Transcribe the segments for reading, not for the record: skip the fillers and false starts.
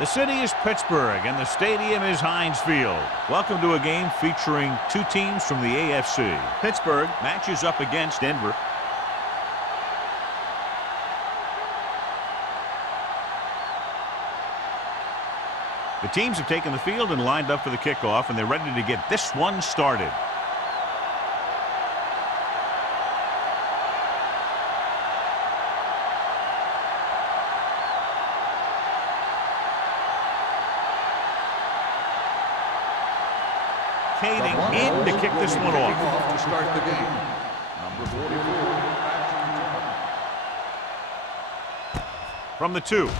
The city is Pittsburgh, and the stadium is Heinz Field. Welcome to a game featuring two teams from the AFC. Pittsburgh matches up against Denver. The teams have taken the field and lined up for the kickoff, and they're ready to get this one started. In to kick this one off. To start the game. Number 44. From the 2.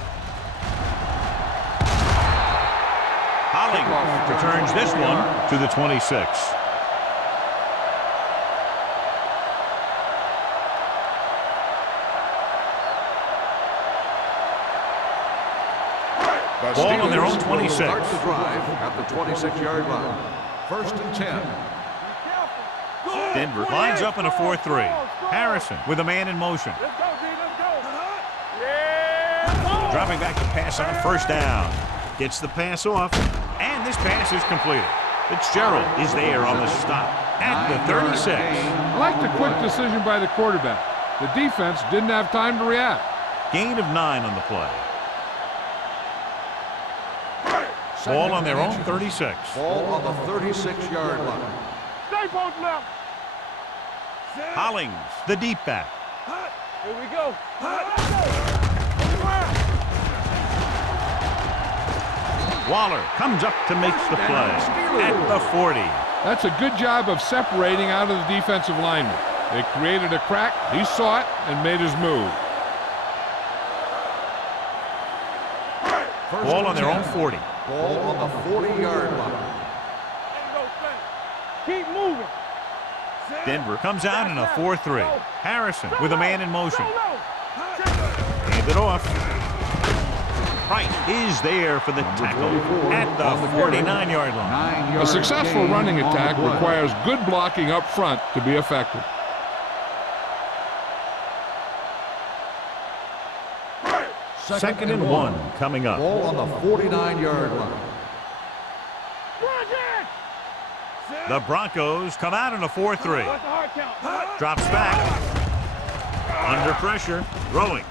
Holling returns this one to the 26. Ball on their own 26. Start the drive at the 26-yard line. First and 10. Denver lines up in a 4-3. Harrison with a man in motion. Dropping back to pass on first down. Gets the pass off, and this pass is completed. Fitzgerald is there on the stop at the 36. I like the quick decision by the quarterback. The defense didn't have time to react. Gain of 9 on the play. Ball on their own 36. Ball on the 36-yard line. Stay both left. Hollings, the deep back. Here we go. Waller comes up to make the play at the 40. That's a good job of separating out of the defensive lineman. They created a crack, he saw it, and made his move. Ball on their own 40. Ball on the 40-yard line. Keep moving. Denver comes out in a 4-3. Harrison with a man in motion. Hand it off. Price is there for the tackle at the 49-yard line. A successful running attack requires good blocking up front to be effective. Second and 1 coming up. Ball on the 49-yard line. The Broncos come out in a 4-3. Drops back. Under pressure. Throwing.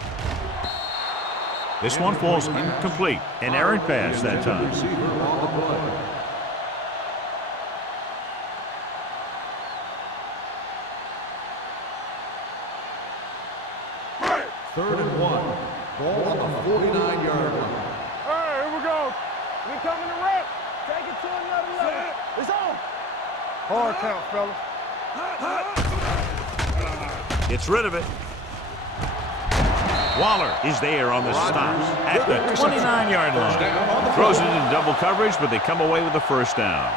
This one falls incomplete. An errant pass that time. Receiver on the play. Third and 1. Ball on the 49-yard line. All right, here we go. We coming to rep. Take it to another level. It's on. Hard count, fellas. Gets rid of it. Waller is there on the stop at the 29-yard line. Throws it in double coverage, but they come away with the first down.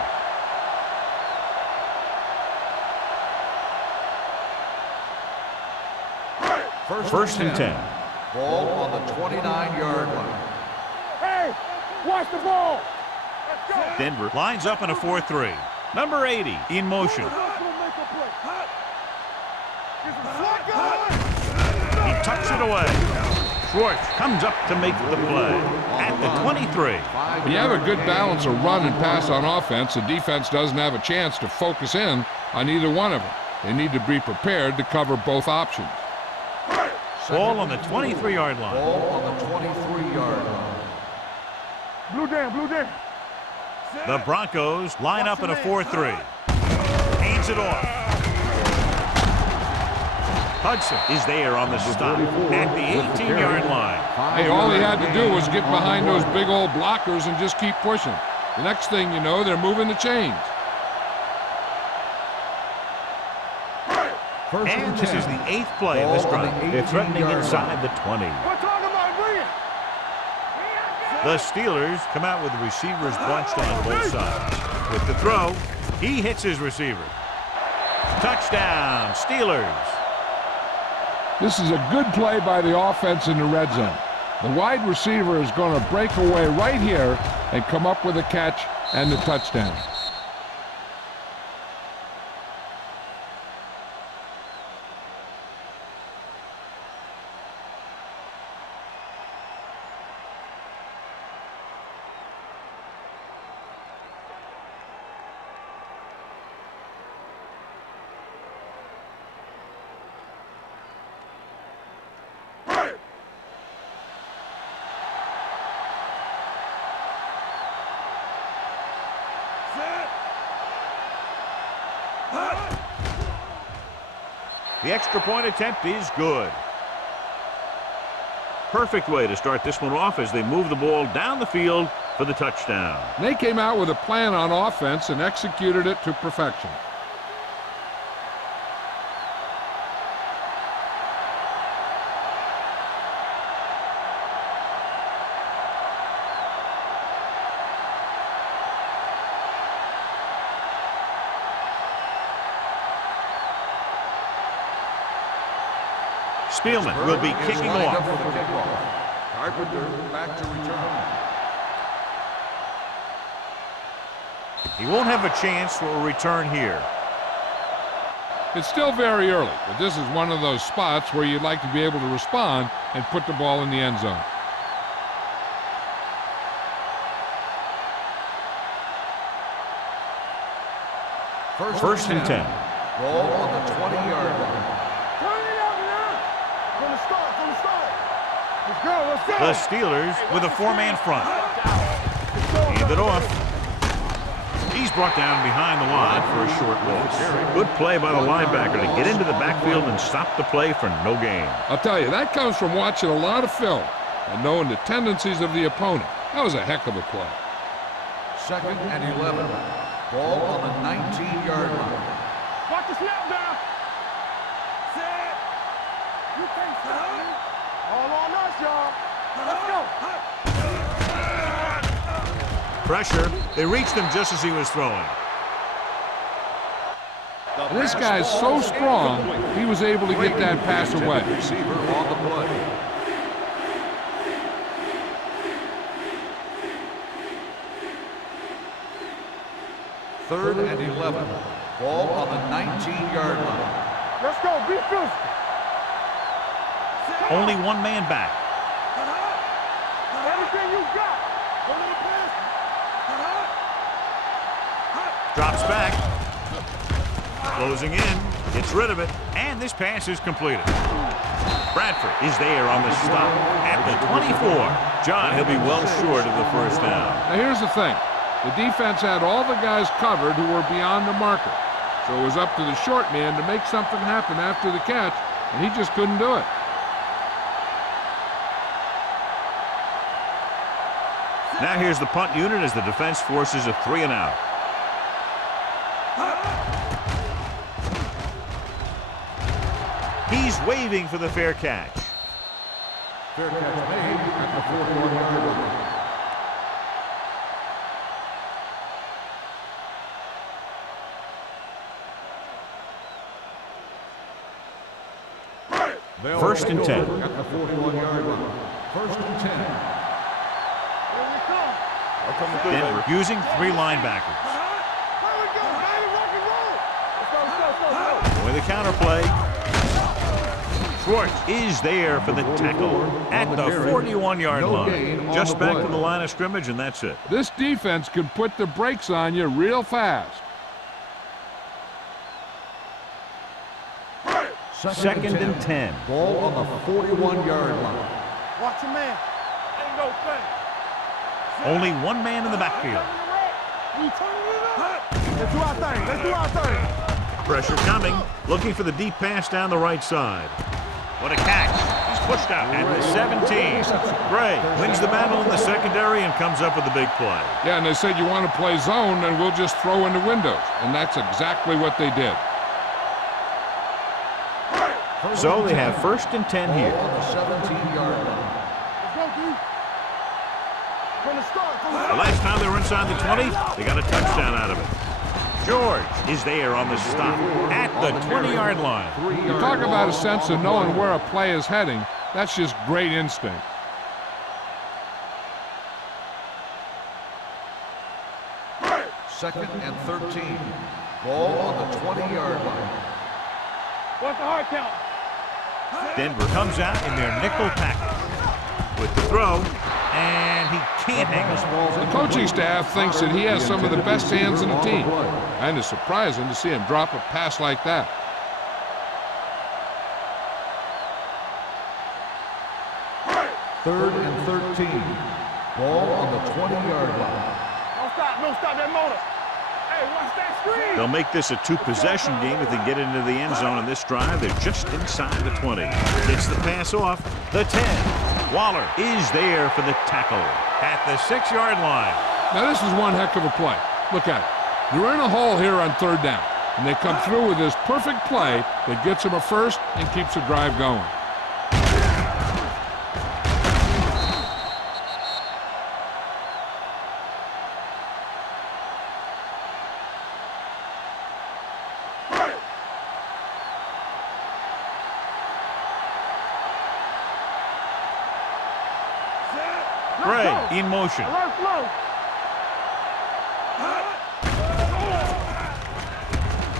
First and 10. Ball on the 29-yard line. Hey, watch the ball. Let's go. Denver lines up in a 4-3. Number 80 in motion. He tucks it away. Schwartz comes up to make the play at the 23. When you have a good balance of run and pass on offense, the defense doesn't have a chance to focus in on either one of them. They need to be prepared to cover both options. Ball on the 23-yard line. Ball on the 23-yard line. Blue down. The Broncos line up in a 4-3. Hands it off. Hudson is there on the stop at the 18-yard line. Hey, all he had to do was get behind those big old blockers and just keep pushing. The next thing you know, they're moving the chains. And this is the 8th play of this drive. They're threatening inside the 20. We're talking about brilliant. The Steelers come out with the receivers bunched on both sides. With the throw, he hits his receiver. Touchdown, Steelers. This is a good play by the offense in the red zone. The wide receiver is going to break away right here and come up with a catch and the touchdown. The extra point attempt is good. Perfect way to start this one off as they move the ball down the field for the touchdown. They came out with a plan on offense and executed it to perfection. Spielman will be kicking off. Carpenter back to return. He won't have a chance for a return here. It's still very early, but this is one of those spots where you'd like to be able to respond and put the ball in the end zone. First and 10. Ball on the 20-yard line. The Steelers with a four-man front. Hand it off. He's brought down behind the line for a short loss. Good play by the linebacker to get into the backfield and stop the play for no gain. I'll tell you, that comes from watching a lot of film and knowing the tendencies of the opponent. That was a heck of a play. 2nd and 11. Ball on the 19-yard line. Watch the snap down. Set. You can't stop me. All on us, y'all. Let's go. Pressure. They reached him just as he was throwing. And this guy's so strong, he was able to get that pass away. Receiver on the play. Third and 11. Ball on the 19-yard line. Let's go. Be physical. Only one man back. Everything you got. Drops back. Closing in. Gets rid of it. And this pass is completed. Bradford is there on the stop at the 24. John, he'll be well short of the first down. Now here's the thing. The defense had all the guys covered who were beyond the marker. So it was up to the short man to make something happen after the catch, and he just couldn't do it. Now here's the punt unit as the defense forces a 3-and-out. He's waving for the fair catch. Fair catch made at the 41-yard line. First and 10. At the 41-yard line. First and 10. Here we come. Denver using three linebackers. Here we go, baby. Rock and roll. Let's go. With the counterplay. Schwartz is there for the tackle at the 41-yard line. Just back to the line of scrimmage, and that's it. This defense can put the brakes on you real fast. Second and 10. Ball on the 41-yard line. Watch your man. Ain't no thing. Only one man in the backfield. We turning it up. Let's do our thing. Let's do our thing. Pressure coming. Looking for the deep pass down the right side. What a catch. He's pushed out at the 17. Gray wins the battle in the secondary and comes up with the big play. Yeah, and they said you want to play zone, and we'll just throw into windows. And that's exactly what they did. So they have first and 10 here. On the 17-yard line. Let's go, dude. From the start. The last time they were inside the 20, they got a touchdown out of it. George is there on the stop at the 20-yard line. You talk about a sense of knowing where a play is heading. That's just great instinct. Second and 13. Ball on the 20-yard line. What's the hard count? Denver comes out in their nickel package with the throw, and he can't hang on. The coaching staff thinks that he has some of the best hands in the team. And it's surprising to see him drop a pass like that. Third and 13. Ball on the 20-yard line. Don't stop that motor. Hey, watch that screen. They'll make this a two-possession game if they get into the end zone in this drive. They're just inside the 20. Gets the pass off. The 10. Waller is there for the tackle at the 6-yard line. Now, this is one heck of a play. Look at it. They're in a hole here on third down, and they come through with this perfect play that gets them a first and keeps the drive going. Bray in motion. Alert flow.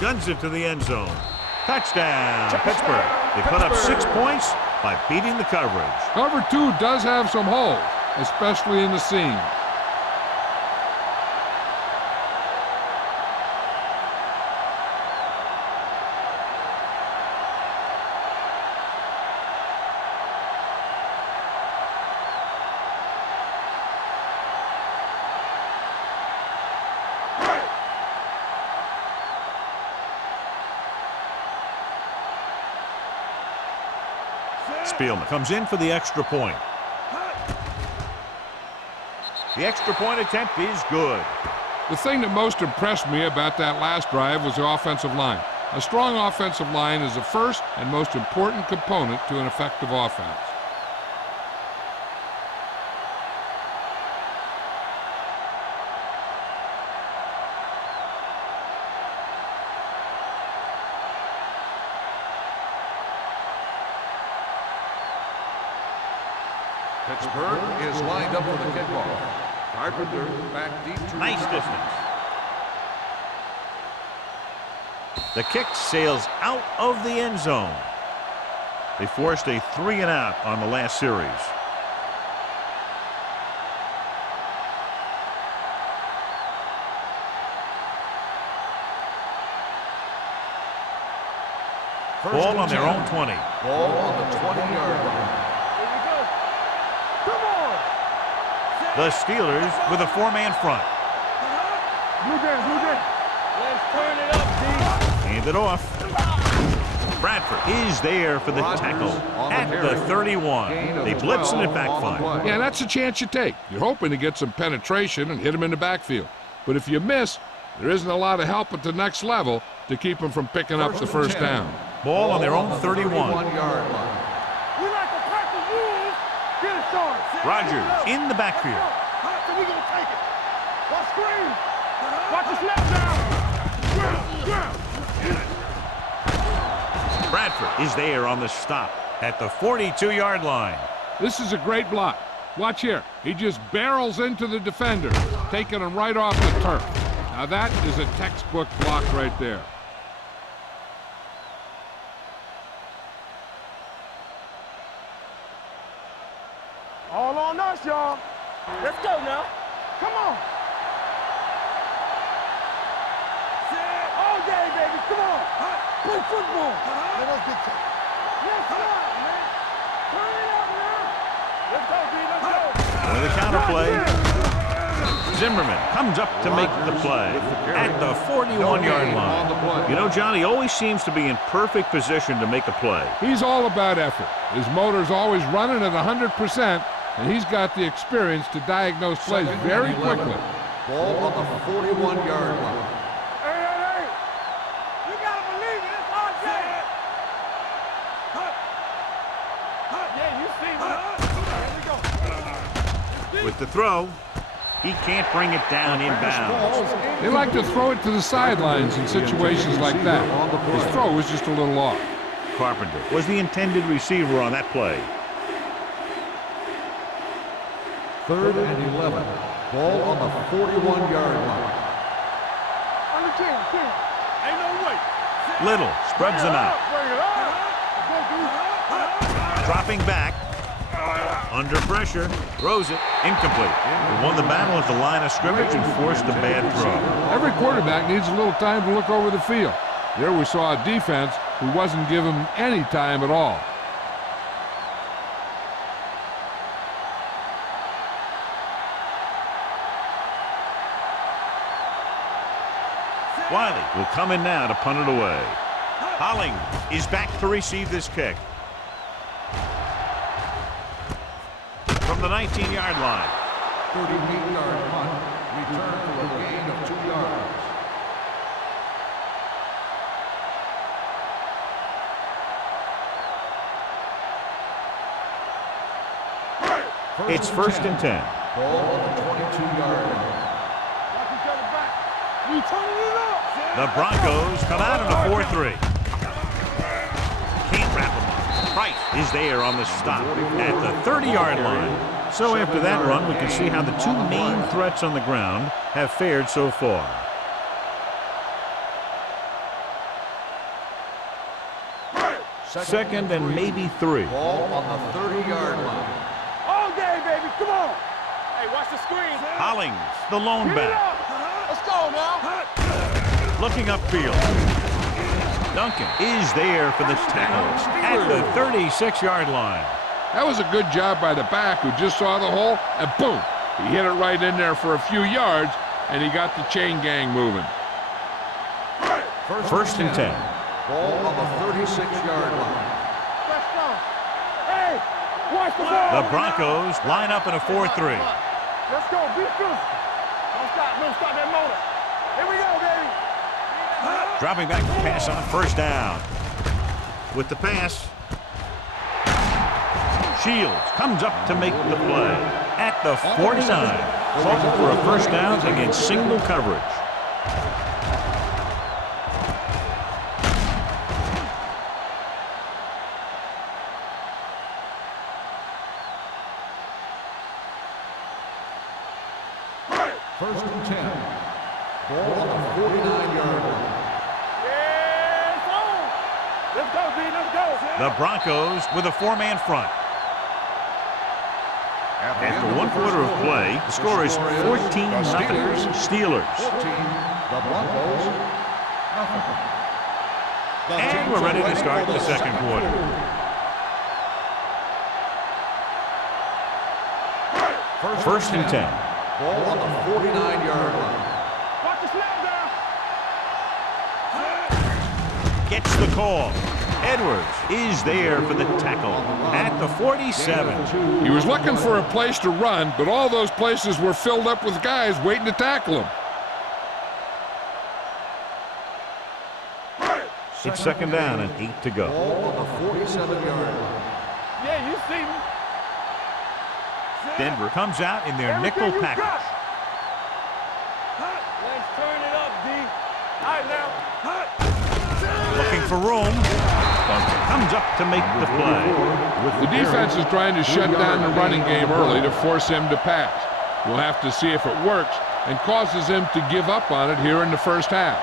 Guns it to the end zone. Touchdown, Pittsburgh. They put up 6 points by beating the coverage. Cover 2 does have some holes, especially in the seam. Spielman comes in for the extra point. The extra point attempt is good. The thing that most impressed me about that last drive was the offensive line. A strong offensive line is the first and most important component to an effective offense. Pittsburgh is lined up for the kickoff. Carpenter back deep to Nice distance. The kick sails out of the end zone. They forced a 3-and-out on the last series. Ball on their own 20. Ball on the 20-yard line. The Steelers with a 4-man front. Blue Jays, Blue Jays. Let's turn it up, D. Hand it off. Bradford is there for the tackle at the 31. They blitzing it back fine. Yeah, that's a chance you take. You're hoping to get some penetration and hit him in the backfield. But if you miss, there isn't a lot of help at the next level to keep them from picking up the first down. Ball on their own 31. 31-yard line. We like to crack the rules. Get it started. Rogers in the backfield. So we gonna take it. Watch screen. Watch the snap down. Ground. Bradford is there on the stop at the 42-yard line. This is a great block. Watch here. He just barrels into the defender, taking him right off the turf. Now that is a textbook block right there. All on us, y'all. Let's go now. Come on. All day, baby. Come on. Play football. Let us get to it. Let's go, man. Turn it up now. Let's go, B. Let's go. With a counterplay, Zimmerman comes up to make the play at the 41-yard line. You know, John, he always seems to be in perfect position to make a play. He's all about effort. His motor's always running at 100%, and he's got the experience to diagnose plays very quickly. Ball on the 41-yard line. Hey. You gotta believe it. It's all day. Yeah, you see me. Here we go. With the throw, he can't bring it down inbounds. They like to throw it to the sidelines in situations like that. His throw was just a little off. Carpenter was the intended receiver on that play. 3rd and 11. Ball on the 41-yard line. On the 10. Ain't no way. Little spreads them out. Bring it up. Dropping back. Under pressure. Throws it. Incomplete. They won the battle at the line of scrimmage and forced a bad throw. Every quarterback needs a little time to look over the field. There we saw a defense who wasn't given any time at all. Wiley will come in now to punt it away. Holling is back to receive this kick. From the 19-yard line. 38-yard punt. Return for a gain of 2 yards. It's first and 10. Ball on the 22-yard line. The Broncos come out in a 4-3. Can't wrap him up. Price is there on the stop at the 30-yard line. So after that run, we can see how the two main threats on the ground have fared so far. Second and maybe 3. Ball on the 30-yard line. All day, baby. Come on. Hey, watch the screen. Hollings, the lone back. Let's go now. Looking upfield. Duncan is there for the tackle at the 36-yard line. That was a good job by the back who just saw the hole, and boom, he hit it right in there for a few yards, and he got the chain gang moving. First and 10. Ball on the 36-yard line. Let's go. Hey, watch the ball. The Broncos line up in a 4-3. Let's go. Be physical. Don't stop that motor. Here we go, baby. Dropping back to pass on first down. With the pass, Shields comes up to make the play at the 49. Calling for a first down against single coverage. First and 10. Ball on the 49-yard line. Yeah, it's on. Let's go, B. Let's go. The Broncos with a 4-man front. After 1 quarter of play, the score is 14-0 Steelers. 14, the Broncos, nothing. And we're ready to start the second quarter. First and 10. Ball on the 49-yard line. Watch the snap down. Gets the call. Edwards is there for the tackle at the 47. He was looking for a place to run, but all those places were filled up with guys waiting to tackle him. It's second down and 8 to go. Ball on the 47-yard line. Yeah, you see me. Denver comes out in their Everything nickel you package. got. Let's turn it up, D. All right, now. Looking for room. Comes up to make the play. The defense is trying to shut down the running game early to force him to pass. We'll have to see if it works and causes him to give up on it here in the first half.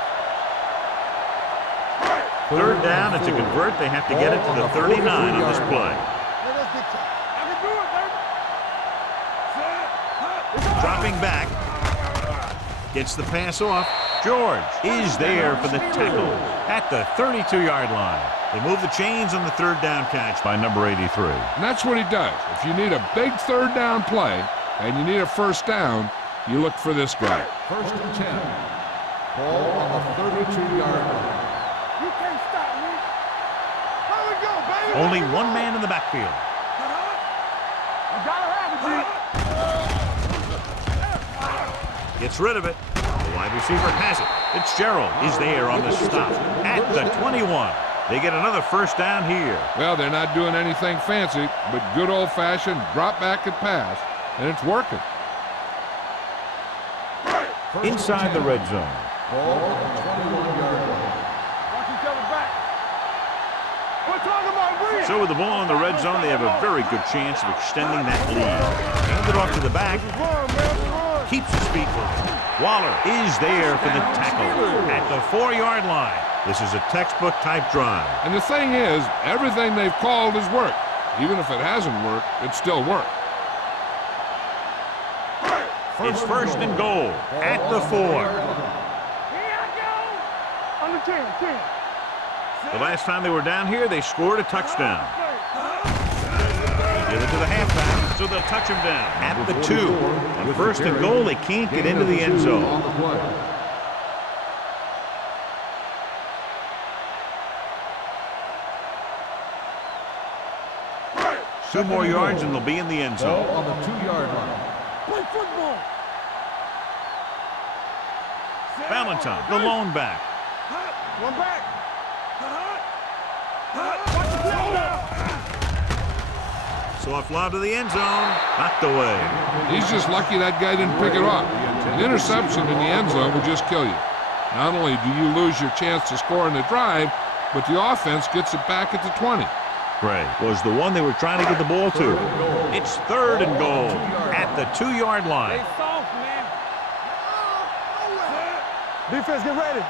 Third down, and to convert, they have to get it to the 39 on this play. Dropping back. Gets the pass off. George is there for the tackle at the 32-yard line. They move the chains on the third down catch by number 83. And that's what he does. If you need a big third down play and you need a first down, you look for this guy. First and 10. Ball on the 32-yard line. You can't stop me. There we go, baby. Only one man in the backfield. You gotta have it, Gets rid of it. The wide receiver has it. Fitzgerald is there on the stop at the 21. They get another first down here. Well, they're not doing anything fancy, but good old-fashioned drop back and pass, and it's working. Inside the red zone. Ball on the 21-yard line. Watch each other back. We're talking about Reed. So with the ball in the red zone, they have a very good chance of extending that lead. Hand it off to the back. Run, man, run. Keeps his feet moving. Waller is there for the tackle at the 4-yard line. This is a textbook type drive. And the thing is, everything they've called has worked. Even if it hasn't worked, it still worked. It's first and goal at the 4. Here I go. On the 10. The last time they were down here, they scored a touchdown. They give it to the halfback, so they'll touch him down at the 2. On first and goal, they can't get into the end zone. 2 more yards and they'll be in the end zone. Ball on the 2-yard line. Play football. Valentine, the lone back. One back. Watch the play now. Soft lob to the end zone. Knocked away. He's just lucky that guy didn't pick it up. An interception in the end zone will just kill you. Not only do you lose your chance to score in the drive, but the offense gets it back at the 20. Gray was the one they were trying to get the ball to. It's 3rd and goal at the 2-yard line. Stay soft, man. Defense, get ready.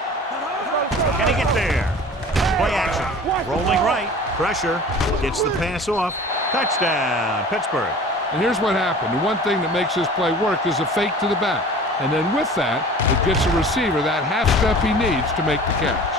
Can he get there? Play action. Rolling right. Pressure. Gets the pass off. Touchdown, Pittsburgh. And here's what happened. The one thing that makes this play work is a fake to the back. And then with that, it gets the receiver that half step he needs to make the catch.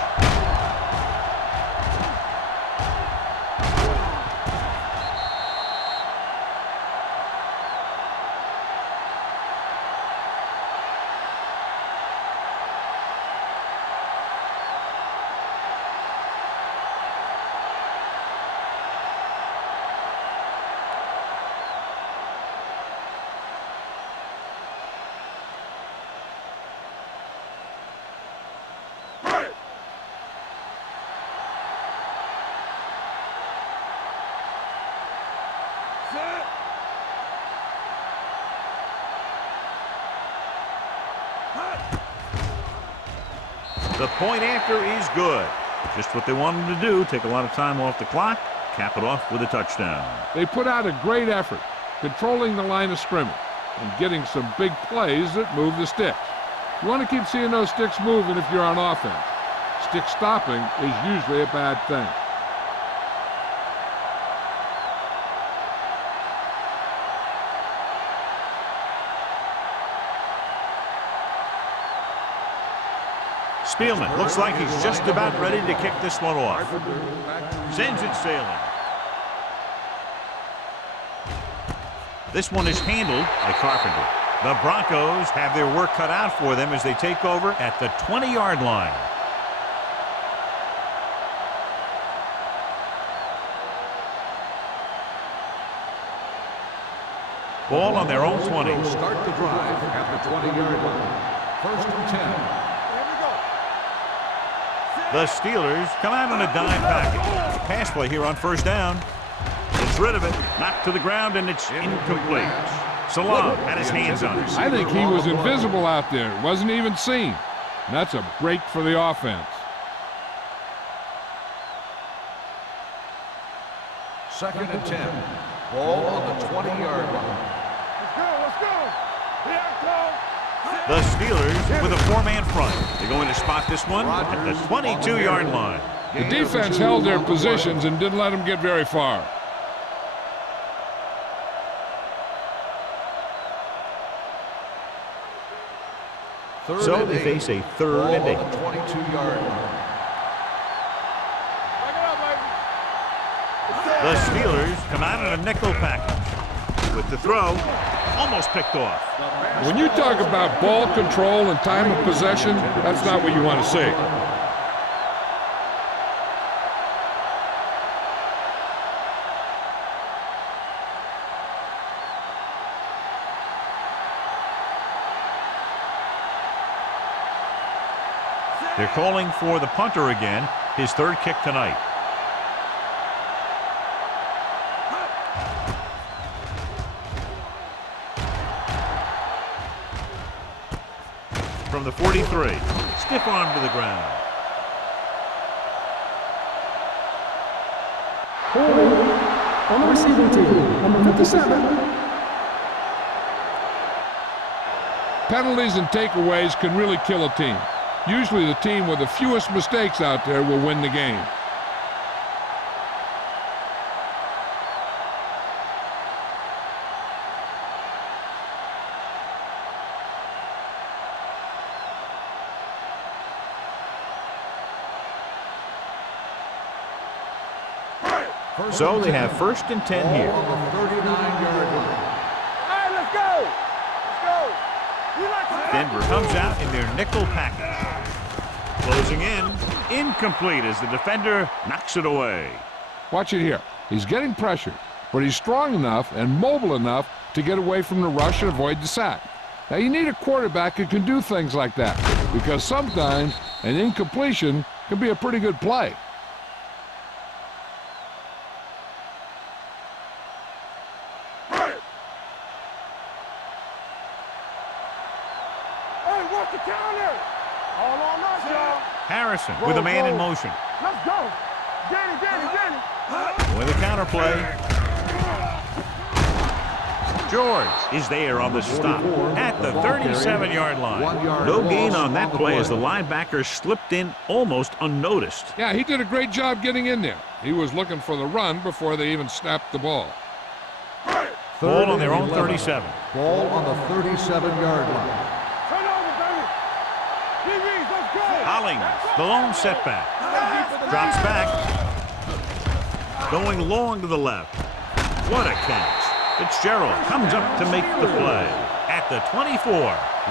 The point after is good. Just what they wanted to do, take a lot of time off the clock, cap it off with a touchdown. They put out a great effort, controlling the line of scrimmage and getting some big plays that move the sticks. You want to keep seeing those sticks moving if you're on offense. Stick stopping is usually a bad thing. Spielman looks like he's just about ready to kick this one off. Sends it sailing. This one is handled by Carpenter. The Broncos have their work cut out for them as they take over at the 20-yard line. Ball on their own 20. Start the drive at the 20-yard line. 1st and 10. The Steelers come out on a dime package. Pass play here on 1st down. Gets rid of it, knocked to the ground, and it's incomplete. Salam had his hands on it. I think he was invisible out there. Wasn't even seen. And that's a break for the offense. 2nd and 10. Ball on the 20-yard line. Let's go. Here I come. The Steelers with a 4-man front. They're going to spot this one at the 22-yard line. The defense held their positions and didn't let them get very far. So they face a 3rd and 8. 22-yard line. The Steelers come out in a nickel package. With the throw, almost picked off. When you talk about ball control and time of possession, that's not what you want to see. They're calling for the punter again, his 3rd kick tonight. From the 43, stiff arm to the ground. Holding on the receiving team, number 57. Penalties and takeaways can really kill a team. Usually the team with the fewest mistakes out there will win the game. So they have 1st and 10 here. Ball on the 39-yard line. All right, let's go. Let's go. We like to Denver comes out in their nickel package. Closing in, incomplete as the defender knocks it away. Watch it here. He's getting pressured. but he's strong enough and mobile enough to get away from the rush and avoid the sack. Now, you need a quarterback who can do things like that, because sometimes an incompletion can be a pretty good play. Hey, watch the counter. All on us, y'all. Harrison with a man in motion. Let's go. Danny. With a counter play. George is there on the stop at the 37-yard line. No gain on that play as the linebacker slipped in almost unnoticed. Yeah, he did a great job getting in there. He was looking for the run before they even snapped the ball. Ball on their own 37. Ball on the 37-yard line. Turn over, baby. DBs, let's go. Hollings, the lone setback. Drops back. Going long to the left. What a catch. Fitzgerald comes up to make the play. At the 24.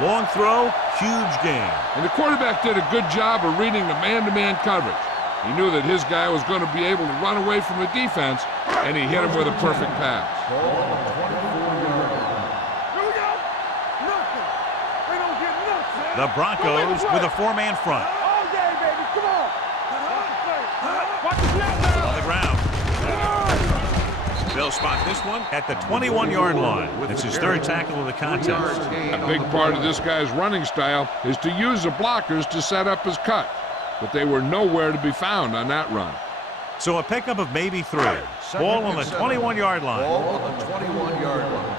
Long throw, huge gain. And the quarterback did a good job of reading the man-to-man coverage. He knew that his guy was going to be able to run away from the defense, and he hit him with a perfect pass. Ball on the 24-yard line. Here we go. Nothing. They don't get nothing. The Broncos with a four-man front. All day, baby. Come on. Watch the snap now. On the ground. They'll spot this one at the 21-yard line. It's his third tackle of the contest. A big part of this guy's running style is to use the blockers to set up his cut, but they were nowhere to be found on that run. So a pickup of maybe 3. Ball on the 21-yard line. Ball on the 21-yard line.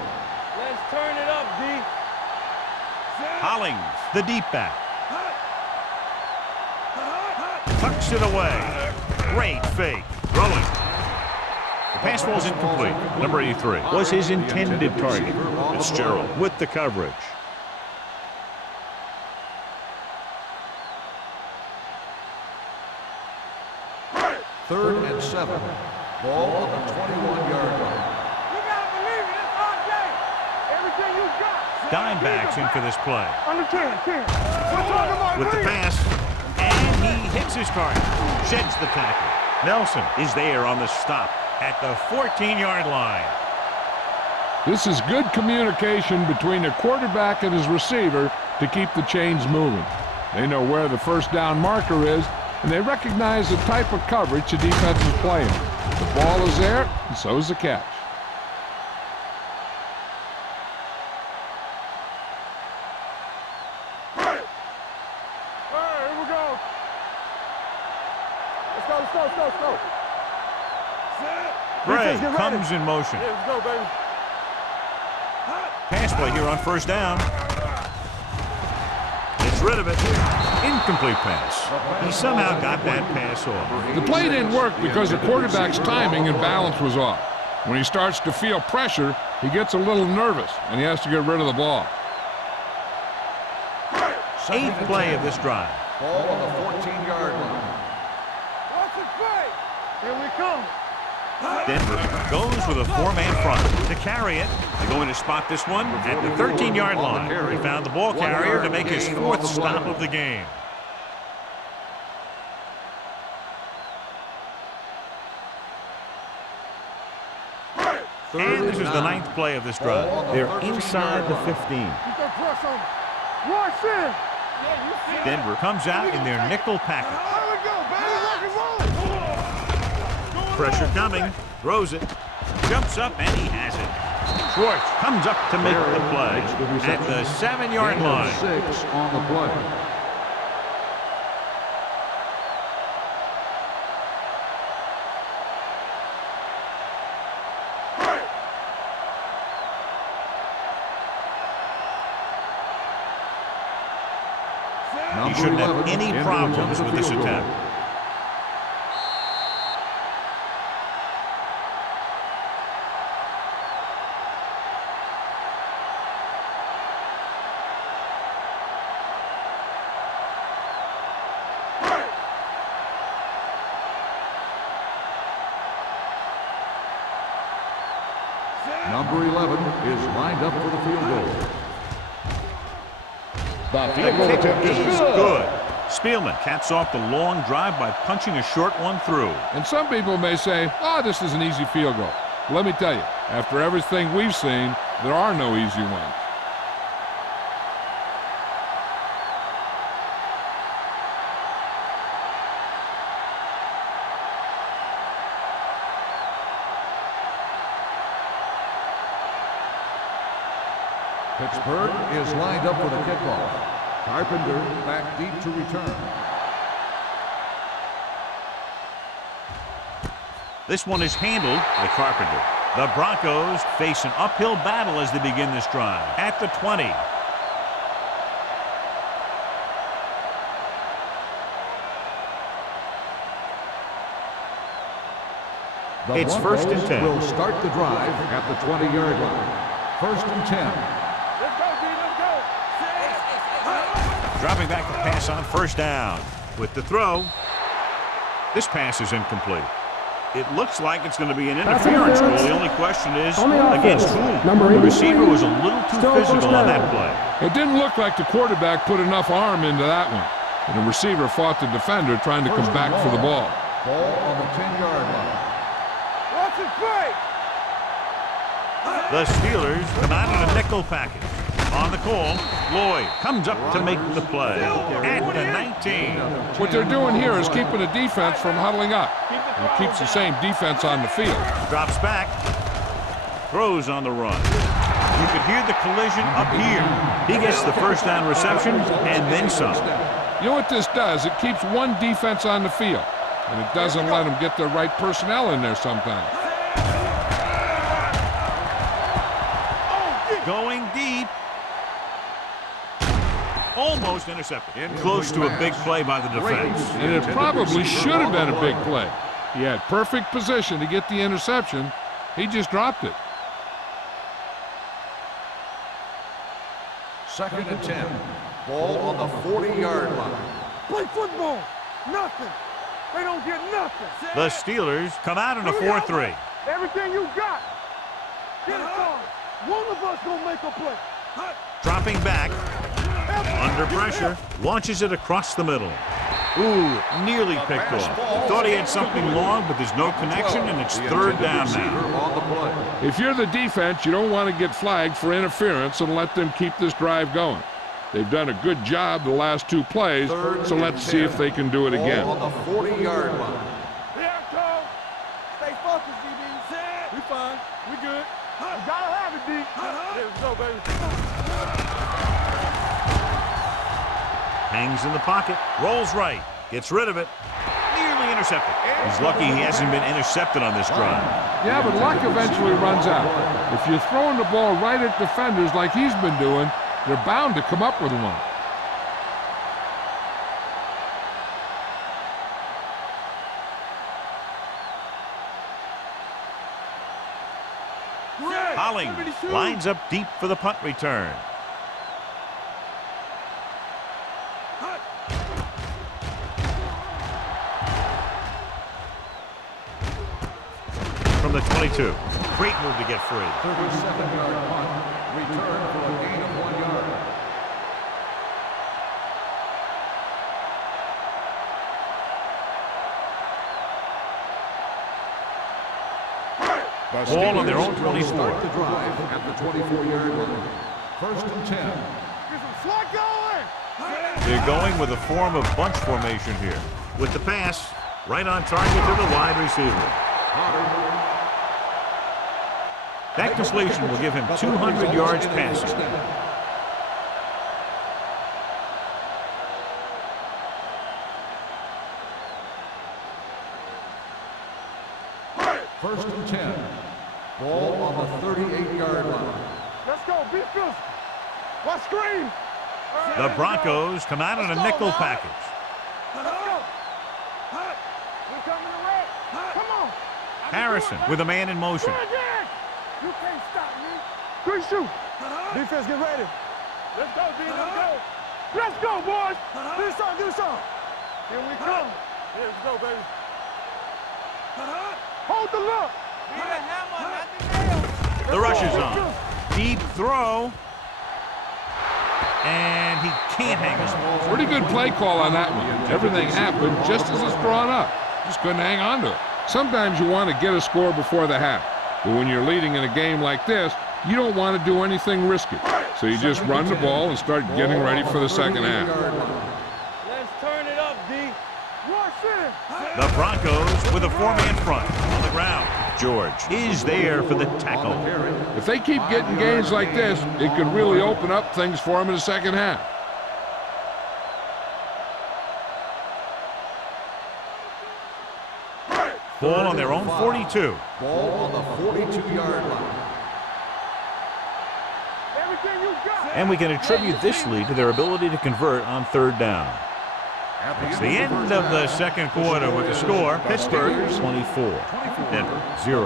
Let's turn it up, D. Hollings, the deep back. Tucks it away. Great fake. Throwing. The pass ball's incomplete. Number 83 was his intended target. Fitzgerald with the coverage. Third and 7. Ball on the 21-yard line. You gotta believe it. It's all day. Everything you got. Dime backs in for this play. Under 10. We're talking about With the pass. And he hits his target. Sheds the tackle. Nelson is there on the stop at the 14-yard line. This is good communication between the quarterback and his receiver to keep the chains moving. They know where the first down marker is, and they recognize the type of coverage the defense is playing. The ball is there, and so is the catch. All right, here we go. Let's go. Gray comes in motion. Yeah, let's go, baby. Pass play here on first down. Gets rid of it. Incomplete pass. He somehow got that pass off. The play didn't work because the quarterback's timing and balance was off. When he starts to feel pressure, he gets a little nervous, and he has to get rid of the ball. 8th play of this drive. Ball on the 14-yard line. Watch it play. Here we come. Denver goes with a four-man front to carry it. They're going to spot this one at the 13-yard line. They found the ball carrier to make his 4th stop of the game. And this is the 9th play of this drive. They're inside the 15. Keep that press on. Watch it. Denver comes out in their nickel package. There we go, baby. Rock and roll. Pressure coming, throws it, jumps up, and he has it. Schwartz comes up to make the play at the 7-yard line. 6 on the play. He shouldn't have any problems with this attempt. Number 11 is lined up for the field goal. The field goal attempt is good. Spielman caps off the long drive by punching a short one through. And some people may say, oh, this is an easy field goal. Let me tell you, after everything we've seen, there are no easy ones. Pittsburgh is lined up for the kickoff. Carpenter back deep to return. This one is handled by Carpenter. The Broncos face an uphill battle as they begin this drive at the 20. It's first and 10. Will start the drive at the 20-yard line. First and 10. Let's go, D. Let's go. Dropping back to pass on first down. With the throw, this pass is incomplete. It looks like it's going to be an interference goal. The only question is, against whom? The receiver was a little too physical on that play. It didn't look like the quarterback put enough arm into that one. And the receiver fought the defender trying to come back for the ball. Ball on the 10-yard line. Watch it play. The Steelers come out in a nickel package. On the call, Lloyd comes up to make the play at the 19. What they're doing here is keeping the defense from huddling up. And it keeps the same defense on the field. Drops back, throws on the run. You could hear the collision up here. He gets the first down reception and then some. You know what this does? It keeps one defense on the field. And it doesn't let them get the right personnel in there sometimes. Going deep. Almost intercepted. Close to a big play by the defense. And it probably should have been a big play. He had perfect position to get the interception. He just dropped it. Second and 10. Ball on the 40-yard line. Play football. Nothing. They don't get nothing. The Steelers come out in a 4-3. Everything you got. Get it on. One of us gonna make a play. Dropping back. Under pressure. Launches it across the middle. Ooh, nearly picked off. Thought he had something long, but there's no connection, and it's third down now. On the play. If you're the defense, you don't want to get flagged for interference and let them keep this drive going. They've done a good job the last two plays, so let's see if they can do it again. Ball on the 40-yard line. Here, Cole. Stay focused, DB. We fine. We good. We gotta have it, D. There we go, baby. Hangs in the pocket. Rolls right. Gets rid of it. Nearly intercepted. He's lucky he hasn't been intercepted on this drive. Yeah, but luck eventually runs out. If you're throwing the ball right at defenders like he's been doing, they're bound to come up with one. Holling lines up deep for the punt return. From the 22. Great move to get free. 37-yard punt. Return for a gain of 1 yard. Ball on their own 24. Start the drive at the 24-yard line. First and 10. Get some slot going. They're going with a form of bunch formation here. With the pass, right on target to the wide receiver. That completion will give him 200 yards passing. First and 10. Ball on the 38-yard line. Let's go. Be physical. Watch screen. The Broncos come out in a nickel package. Let's go. We coming to red. Come on. Harrison with a man in motion. Again. You can't stop me. Quick shoot. Defense, get ready. Let's go, D. Let's go. Let's go, boys. Do something. Do something. Here we come. Here we go, baby. Hold the look. Be the hammer, not the nail. The rush is on. Deep throw. And he can't hang on. Pretty good play call on that one. Everything happened just as it's drawn up. Just couldn't hang on to it. Sometimes you want to get a score before the half. But when you're leading in a game like this, you don't want to do anything risky. So you just run the ball and start getting ready for the second half. Let's turn it up, D. The Broncos with a 4-man front on the ground. George is there for the tackle. If they keep getting gains like this, it could really open up things for them in the second half. Ball on their own 42. Ball on the 42-yard line. And we can attribute this lead to their ability to convert on third down. It's the end of the second quarter with the score, Pittsburgh 24, Denver 0.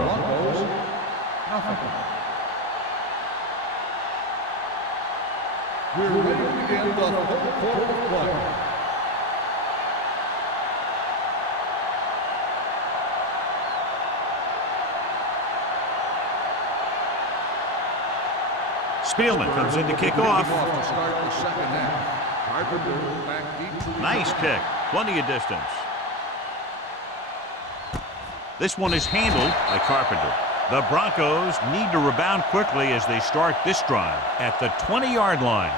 We're ready to begin the third quarter of play. Spielman comes in to kick off. To start the second half. Carpenter back deep to the Nice kick, plenty of distance. This one is handled by Carpenter. The Broncos need to rebound quickly as they start this drive at the 20-yard line.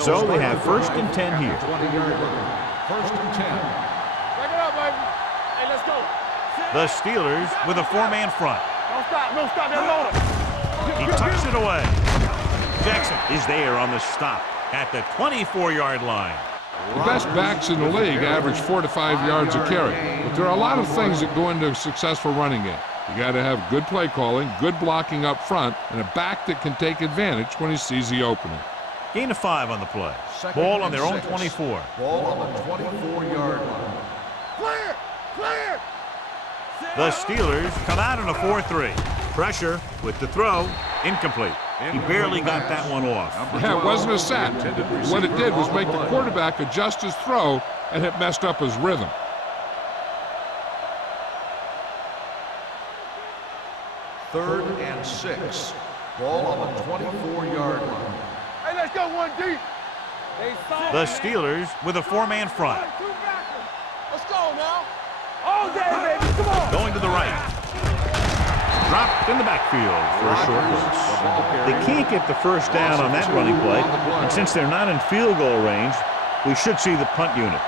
So they have 1st and 10 here. 20-yard line. 1st and 10. Back it up, baby. Hey, let's go. The Steelers with a 4-man front. Don't stop that loader. He tucks it away. Jackson is there on the stop at the 24-yard line. The best backs in the league average 4 to 5 yards a carry. But there are a lot of things that go into a successful running game. You got to have good play calling, good blocking up front, and a back that can take advantage when he sees the opening. Gain of 5 on the play. Ball on their own 24. Ball on the 24-yard line. Clear! Clear! The Steelers come out in a 4-3. Pressure with the throw. Incomplete. He barely got that one off. Yeah, it wasn't a sack. What it did was make the quarterback adjust his throw, and it messed up his rhythm. Third and 6. Ball on the 24-yard line. Hey, let's go 1D. The Steelers with a 4-man front. Let's go now. All day, baby. Come on. Going to the right. Dropped in the backfield for a short loss. They can't get the first down on that running play, and since they're not in field goal range, we should see the punt unit.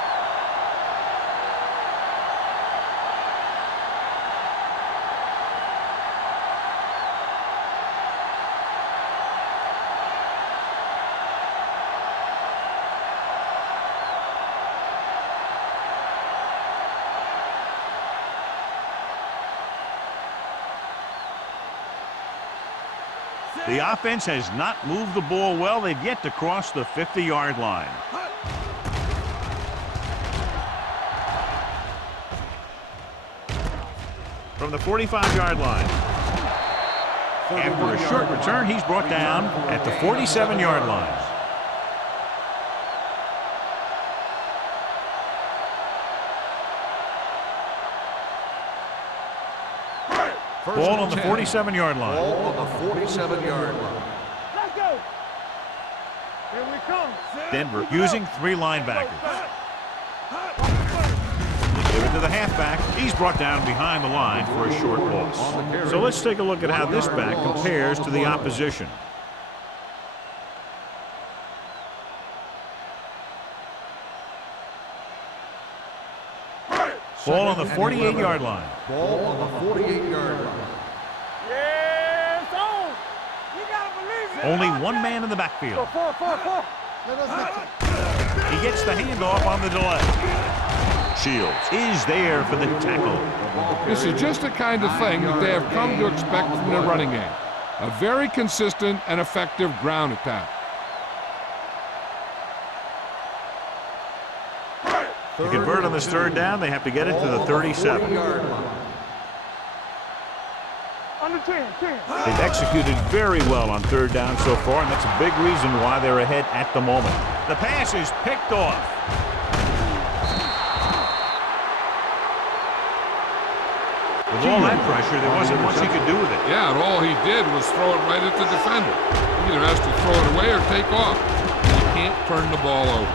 The offense has not moved the ball well. They've yet to cross the 50-yard line. From the 45-yard line. After a short return, he's brought down at the 47-yard line. Ball on the 47-yard line. Ball on the 47-yard line. Let's go. Here we come. Denver using 3 linebackers. They give it to the halfback. He's brought down behind the line for a short loss. So let's take a look at how this back compares to the opposition. Ball on the 48-yard line. Ball on the 48-yard line. Yeah, it's on. You gotta believe it. Only one man in the backfield. Four. Let us get He gets the handoff on the delay. Shields is there for the tackle. This is just the kind of thing that they have come to expect from their running game. A very consistent and effective ground attack. To convert on this third down, they have to get it to the 37. under 10. They've executed very well on third down so far, and that's a big reason why they're ahead at the moment. The pass is picked off. With all that pressure, there wasn't much he could do with it. Yeah, and all he did was throw it right at the defender. He either has to throw it away or take off. You can't turn the ball over.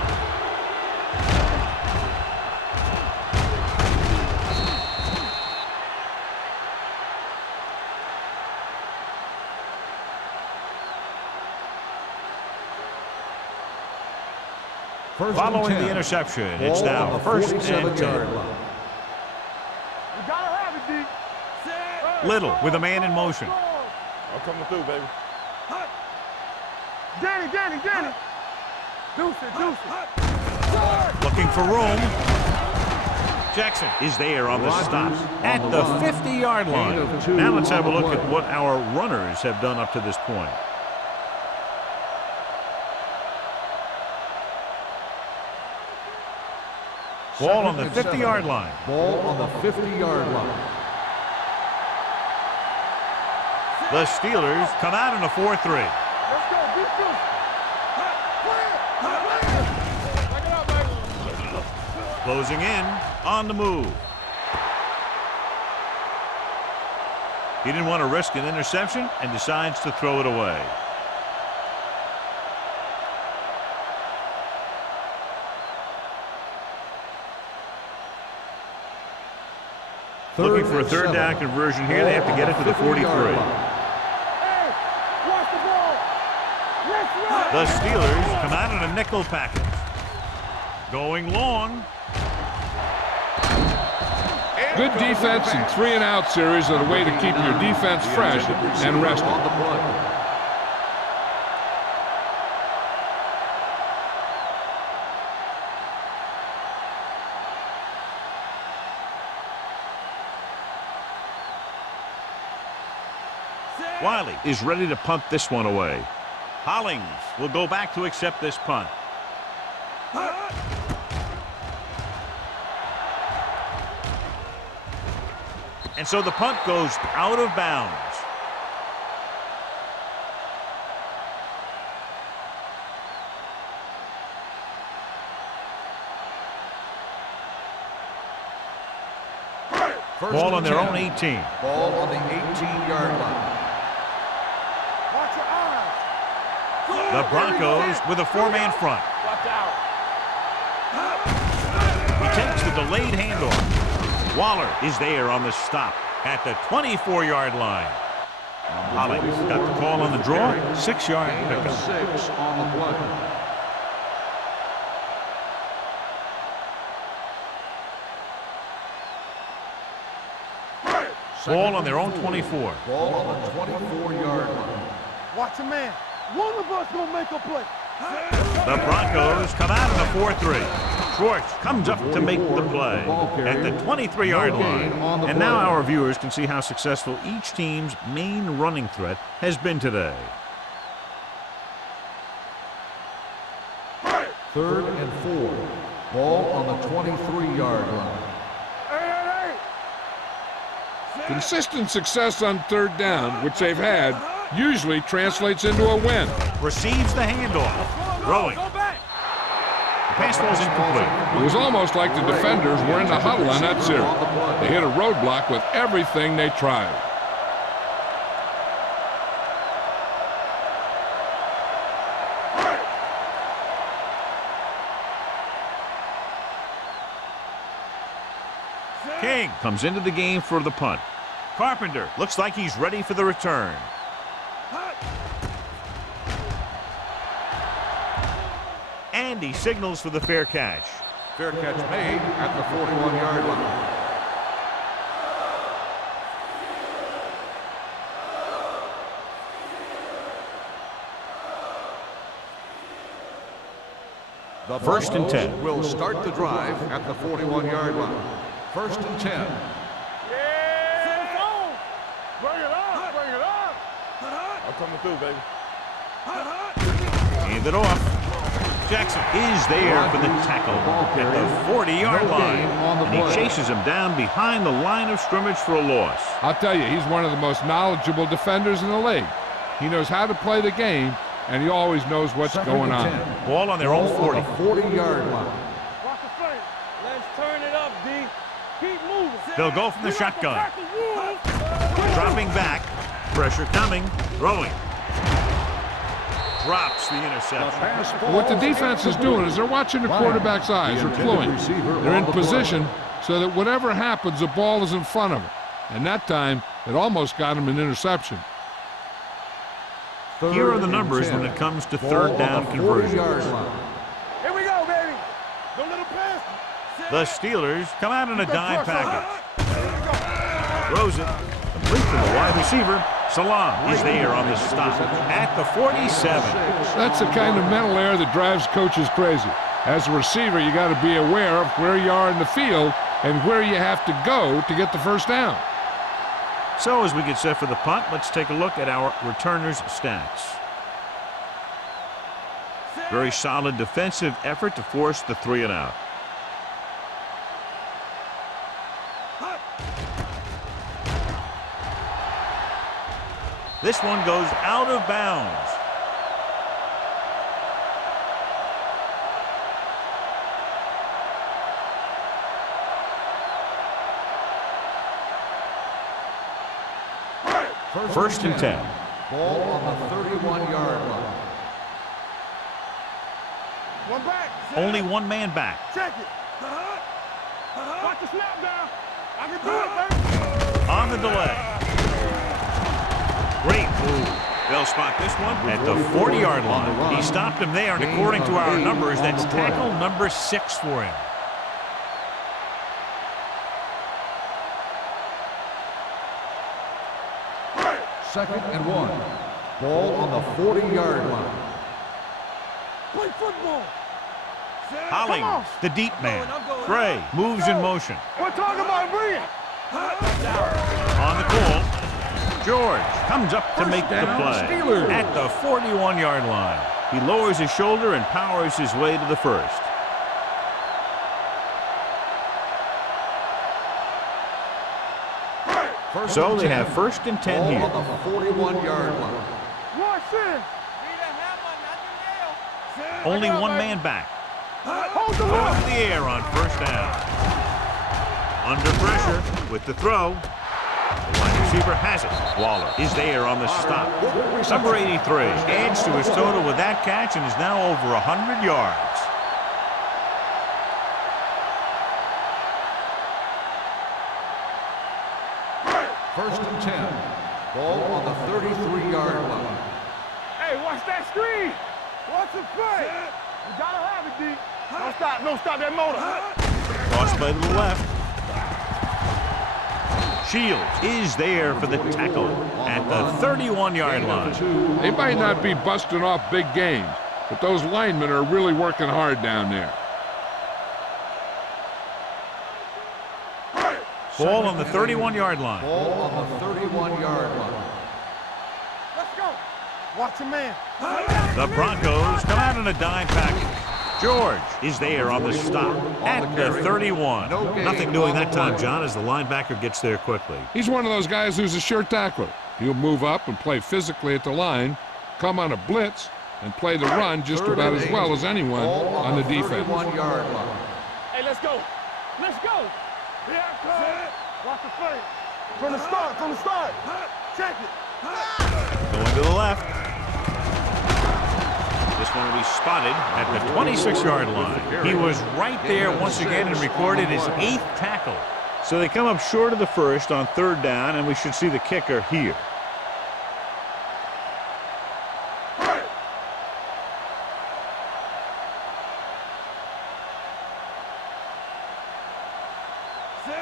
Following the interception, it's now first and 10. You gotta have it, D. Little with a man in motion. I'm coming through, baby. Danny. Deuce it. Looking for room. Jackson is there on the stop at the 50-yard line. Now let's have a look at what our runners have done up to this point. Ball on the 50-yard line. Ball on the 50-yard line. The Steelers come out in a 4-3. Let's go, Deuce. Closing in on the move. He didn't want to risk an interception and decides to throw it away. Looking for a third down conversion here. They have to get it to the 43. Hey, watch the ball. Let's run. The Steelers come out in a nickel package. Going long. Good defense and 3-and-out series are the way to keep your defense fresh and rested. On the play. Wiley is ready to punt this one away. Hollings will go back to accept this punt. And so the punt goes out of bounds. Ball on their own 18. Ball on the 18-yard line. Watch your eyes. The Broncos with a 4-man front. Watch out. He takes the delayed handoff. Waller is there on the stop at the 24-yard line. Hollings got the call on the draw. 6-yard Gain of pickup. 6 on the play. Ball on their own 24. Ball on the 24-yard line. Watch a man. One of us gonna make a play. The Broncos come out in a 4-3. Schwartz comes up to make the play at the 23-yard line. And now our viewers can see how successful each team's main running threat has been today. 3rd and 4. Ball on the 23-yard line. Consistent success on 3rd down, which they've had, usually translates into a win. Receives the handoff. Throwing. The pass ball's incomplete. It was almost like the defenders were in the huddle on that series. They hit a roadblock with everything they tried. King comes into the game for the punt. Carpenter looks like he's ready for the return. And he signals for the fair catch. Fair catch made at the 41-yard line. The 1st and 10. Will start the drive at the 41-yard line. 1st and 10. Yeah! Bring it up! I'm coming through, baby. Hand it off. Jackson is there for the tackle at the 40-yard line. And he chases him down behind the line of scrimmage for a loss. I'll tell you, he's one of the most knowledgeable defenders in the league. He knows how to play the game, and he always knows what's going on. Ball on their own 40. 40-yard line. Watch the play. Let's turn it up, D. Keep moving. They'll go from the shotgun. Dropping back. Pressure coming. Throwing. Drops the interception. What the defense is doing is they're watching the quarterback's eyes. They're cluing. They're in position so that whatever happens, the ball is in front of them. And that time, it almost got him an interception. Here are the numbers when it comes to 3rd down conversions. Here we go, baby. The Steelers come out in a dime package. Throws it. Complete to the wide receiver. Salam is there on the stop at the 47. That's the kind of mental error that drives coaches crazy. As a receiver, you got to be aware of where you are in the field and where you have to go to get the first down. So as we get set for the punt, let's take a look at our returners' stats. Very solid defensive effort to force the 3 and out. This one goes out of bounds. First and 10. Ball on the 31-yard line. One back. Only one man back. Check it. Watch the snap down. I can do it, baby. On the delay. Great move. They'll spot this one at the 40-yard line. He stopped him there, and according to our numbers, that's tackle number 6 for him. Second and 1. Ball on the 40-yard line. Play football. Hollings, the deep man. Gray moves in motion. We're talking about bringing. On the call, George comes up to make the down, play Steelers. at the 41-yard line. He lowers his shoulder and powers his way to the first. So they have first and 10 here. Ball on the 41-yard line. Watch this. Only one man back. Hold the Over ball. the air on first down. Under pressure with the throw. The wide receiver has it. Waller is there on the stop. Number 83 adds to his total with that catch and is now over 100 yards. First and 10. Ball on the 33-yard line. Hey, watch that screen. Watch the play. You gotta have it, D. Don't stop that motor. Cross play to the left. Shields is there for the tackle at the 31-yard line. They might not be busting off big games, but those linemen are really working hard down there. Ball on the 31-yard line. Ball on the 31-yard line. Let's go. Watch your man. The Broncos come out in a dime package. George is there on the stop at the 31. Nothing doing that time, John, as the linebacker gets there quickly. He's one of those guys who's a sure tackler. He'll move up and play physically at the line, come on a blitz, and play the run just about as well as anyone on the defense. 31-yard line. Hey, let's go. Let's go. Here I come. Watch the play. From the start. Check it. Going to the left. This one will be spotted at the 26-yard line. He was right there once again and recorded his 8th tackle. So they come up short of the first on third down, and we should see the kicker here.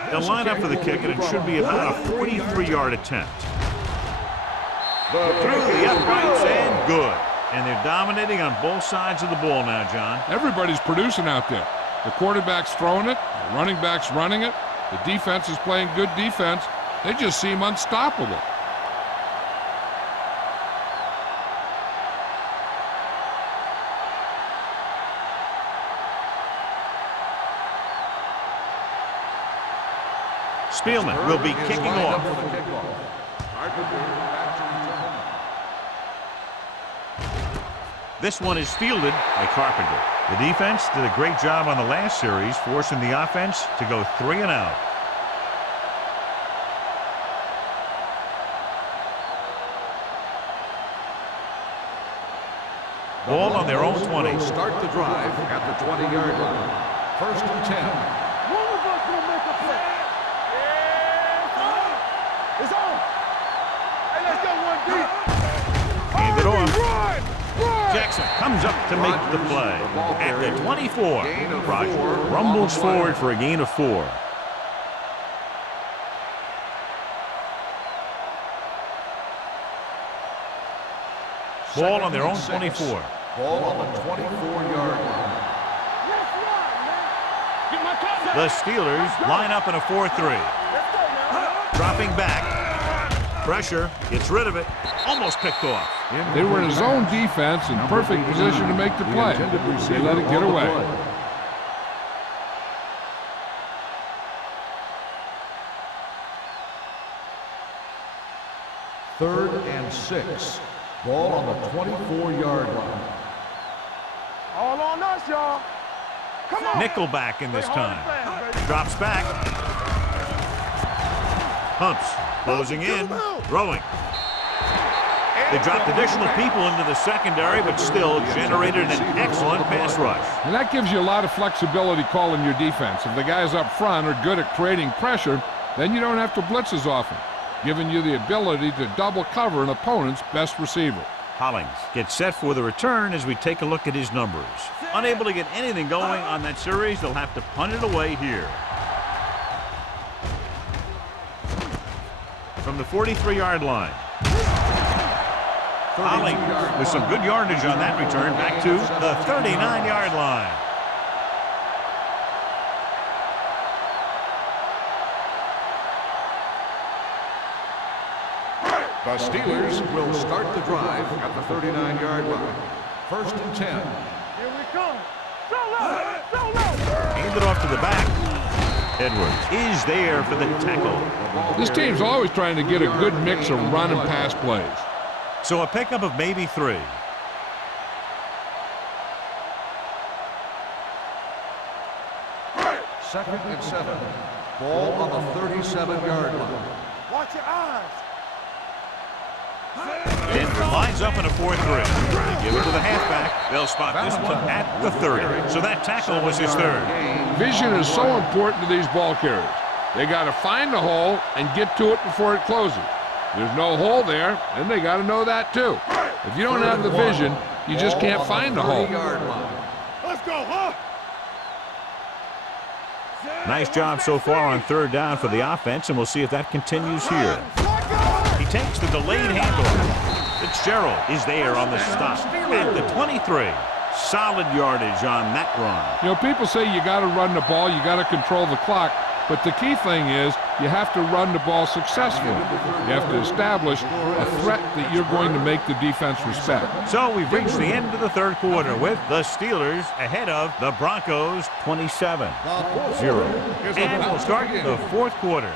They'll line up for the kick, and it should be about a 43-yard attempt. Through the uprights and good. And they're dominating on both sides of the ball now, John. Everybody's producing out there. The quarterback's throwing it, the running back's running it, the defense is playing good defense. They just seem unstoppable. Spielman will be kicking off. This one is fielded by Carpenter. The defense did a great job on the last series, forcing the offense to go 3 and out. Ball on their own 20. Start the drive at the 20-yard line. First and 10. One of us will make a play. Yeah, it's on. Hey, let's get one deep. Hand it off. Run! Jack Jackson comes up to make the play. At the 24, Rogers rumbles forward for a gain of 4. Ball on their own 24. Ball on the 24-yard line. The Steelers line up in a 4-3. Dropping back. Pressure. Gets rid of it. Almost picked off. They were in a zone defense in perfect position to make the play. They let it get away. Third and 6. Ball on the 24-yard line. All on us, y'all. Come on. Nickelback in this time. Drops back. Pumps. Closing in. Throwing. They dropped additional people into the secondary, but still generated an excellent pass rush. And that gives you a lot of flexibility calling your defense. If the guys up front are good at creating pressure, then you don't have to blitz as often, giving you the ability to double cover an opponent's best receiver. Hollings gets set for the return as we take a look at his numbers. Unable to get anything going on that series, they'll have to punt it away here. From the 43-yard line. Hollings with some good yardage on that return back to the 39-yard line. The Steelers will start the drive at the 39-yard line. First and 10. Here we come. Go low. Go low. Hand it off to the back. Edwards is there for the tackle. This team's always trying to get a good mix of run and pass plays. So a pickup of maybe 3. Second and 7. Ball on the 37-yard line. Watch your eyes. Denver lines up in a 4-3. Give it to the halfback. They'll spot this one at the 30. So that tackle was his 3rd. Vision is so important to these ball carriers. They got to find the hole and get to it before it closes. There's no hole there, and they got to know that too. If you don't have the vision, you just can't find the hole. Let's go, huh? Nice job so far on 3rd down for the offense, and we'll see if that continues here. He takes the delayed handoff. Fitzgerald is there on the stop at the 23. Solid yardage on that run. You know, people say you got to run the ball, you got to control the clock, but the key thing is you have to run the ball successfully. You have to establish a threat that you're going to make the defense respect. So we've reached the end of the 3rd quarter with the Steelers ahead of the Broncos 27-0. And we'll start the 4th quarter.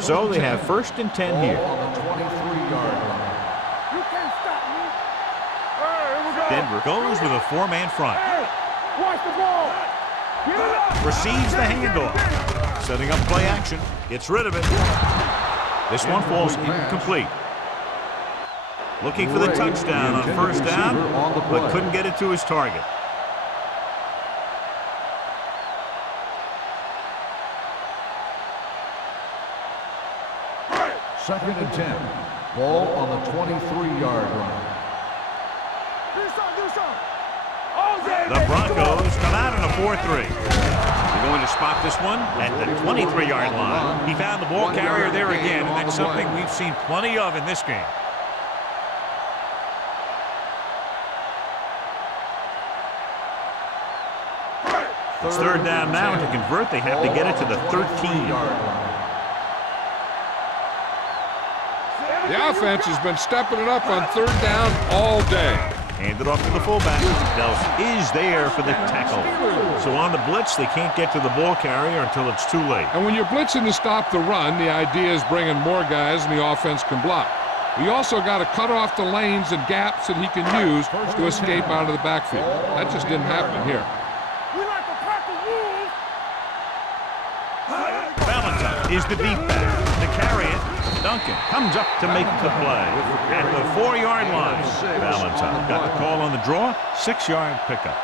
So they have 1st and 10 here. On the 23-yard line. You can't stop me. Here we go. Denver goes with a 4-man front. Hey, watch the ball. Get it up. Receives the handoff. Setting up play action. Gets rid of it. This one falls incomplete. Looking for the touchdown on 1st down, but couldn't get it to his target. Second and 10. Ball on the 23-yard line. Do something. The Broncos come out in a 4-3. They're going to spot this one at the 23-yard line. He found the ball carrier there again, and that's something we've seen plenty of in this game. It's 3rd down now, and to convert, they have to get it to the 13-yard line. The offense has been stepping it up on 3rd down all day. Handed off to the fullback. Delph is there for the tackle. So on the blitz, they can't get to the ball carrier until it's too late. And when you're blitzing to stop the run, the idea is bringing more guys and the offense can block. We also got to cut off the lanes and gaps that he can use to escape out of the backfield. That just didn't happen here. We like to pack the wolves. Valentine is the deep back. To carry it, Duncan comes up to make the play. At the 4-yard line, Valentine got the call on the draw, 6-yard pickup.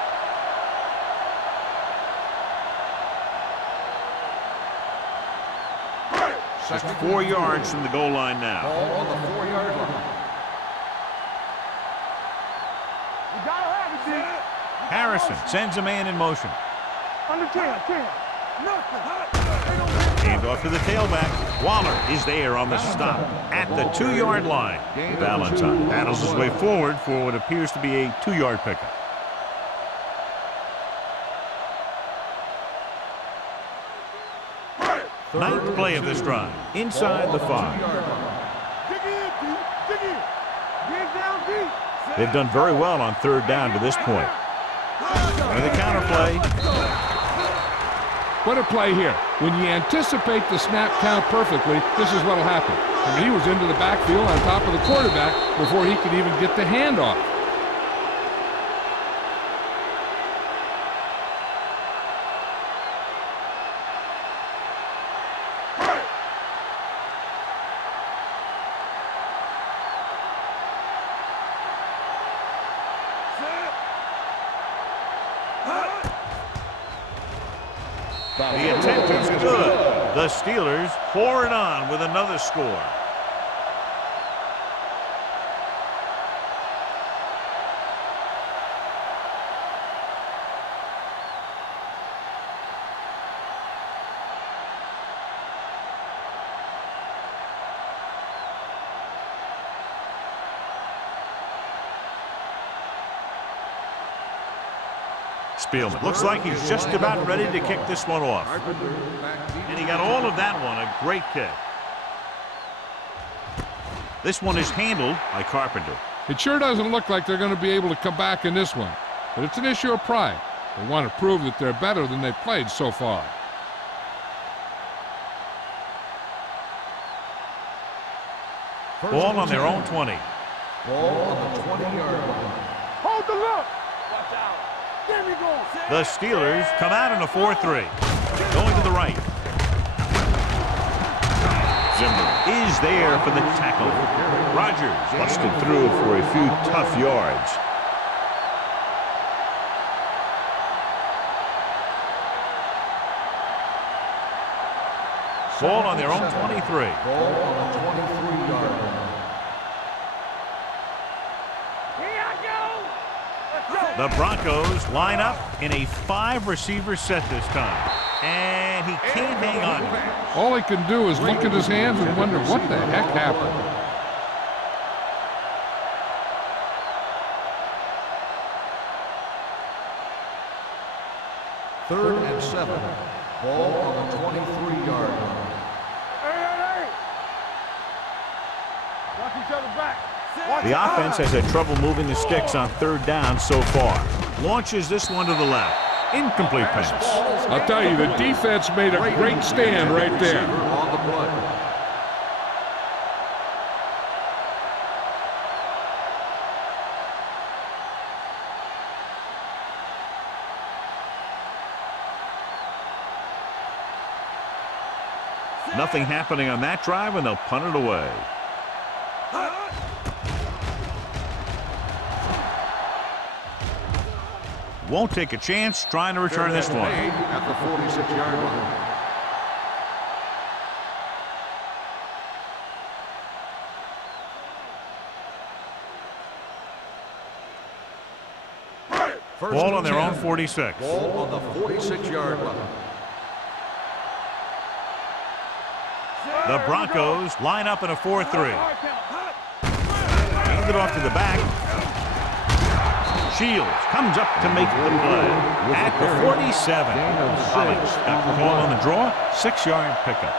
Just 4 yards from the goal line now. Ball on the 4-yard line. You gotta have it, D. Harrison sends a man in motion. Under 10. Nothing. Hand off to the tailback. Waller is there on the stop at the 2-yard line. Valentine battles his way forward for what appears to be a 2-yard pickup. Ninth play of this drive. Inside the 5. Dig in, D. Dig in. Dig down deep. They've done very well on 3rd down to this point. With the counter play. What a play here. When you anticipate the snap count perfectly, this is what will happen. I mean, he was into the backfield on top of the quarterback before he could even get the handoff. The attempt is good. The Steelers pour it on with another score. Spielman looks like he's just about ready to kick this one off. And he got all of that one, a great kick. This one is handled by Carpenter. It sure doesn't look like they're going to be able to come back in this one, but it's an issue of pride. They want to prove that they're better than they've played so far. Ball on their own 20. Ball on the 20-yard line. Hold the look. Watch out. There we go. The Steelers come out in a 4-3. Going to the right. Zimmer is there for the tackle. Rogers busted through for a few tough yards. Ball on their own 23. Ball on the 23-yard line. The Broncos line up in a 5-receiver set this time. And he can't hang on. All he can do is look at his hands and wonder what the heck happened. Third and 7. Ball on the 23-yard line. Hey. Watch each other back. The offense has had trouble moving the sticks on 3rd down so far. Launches this one to the left. Incomplete pass. I'll tell you, the defense made a great stand right there. On the play. Nothing happening on that drive, and they'll punt it away. Won't take a chance trying to return this one. At the 46-yard line. Ball on their own 46. Ball on the 46-yard line. The Broncos line up in a 4-3. Hand it off to the back. Shields comes up to make the play at the 47. Collins got the ball on the draw. 6-yard pickup.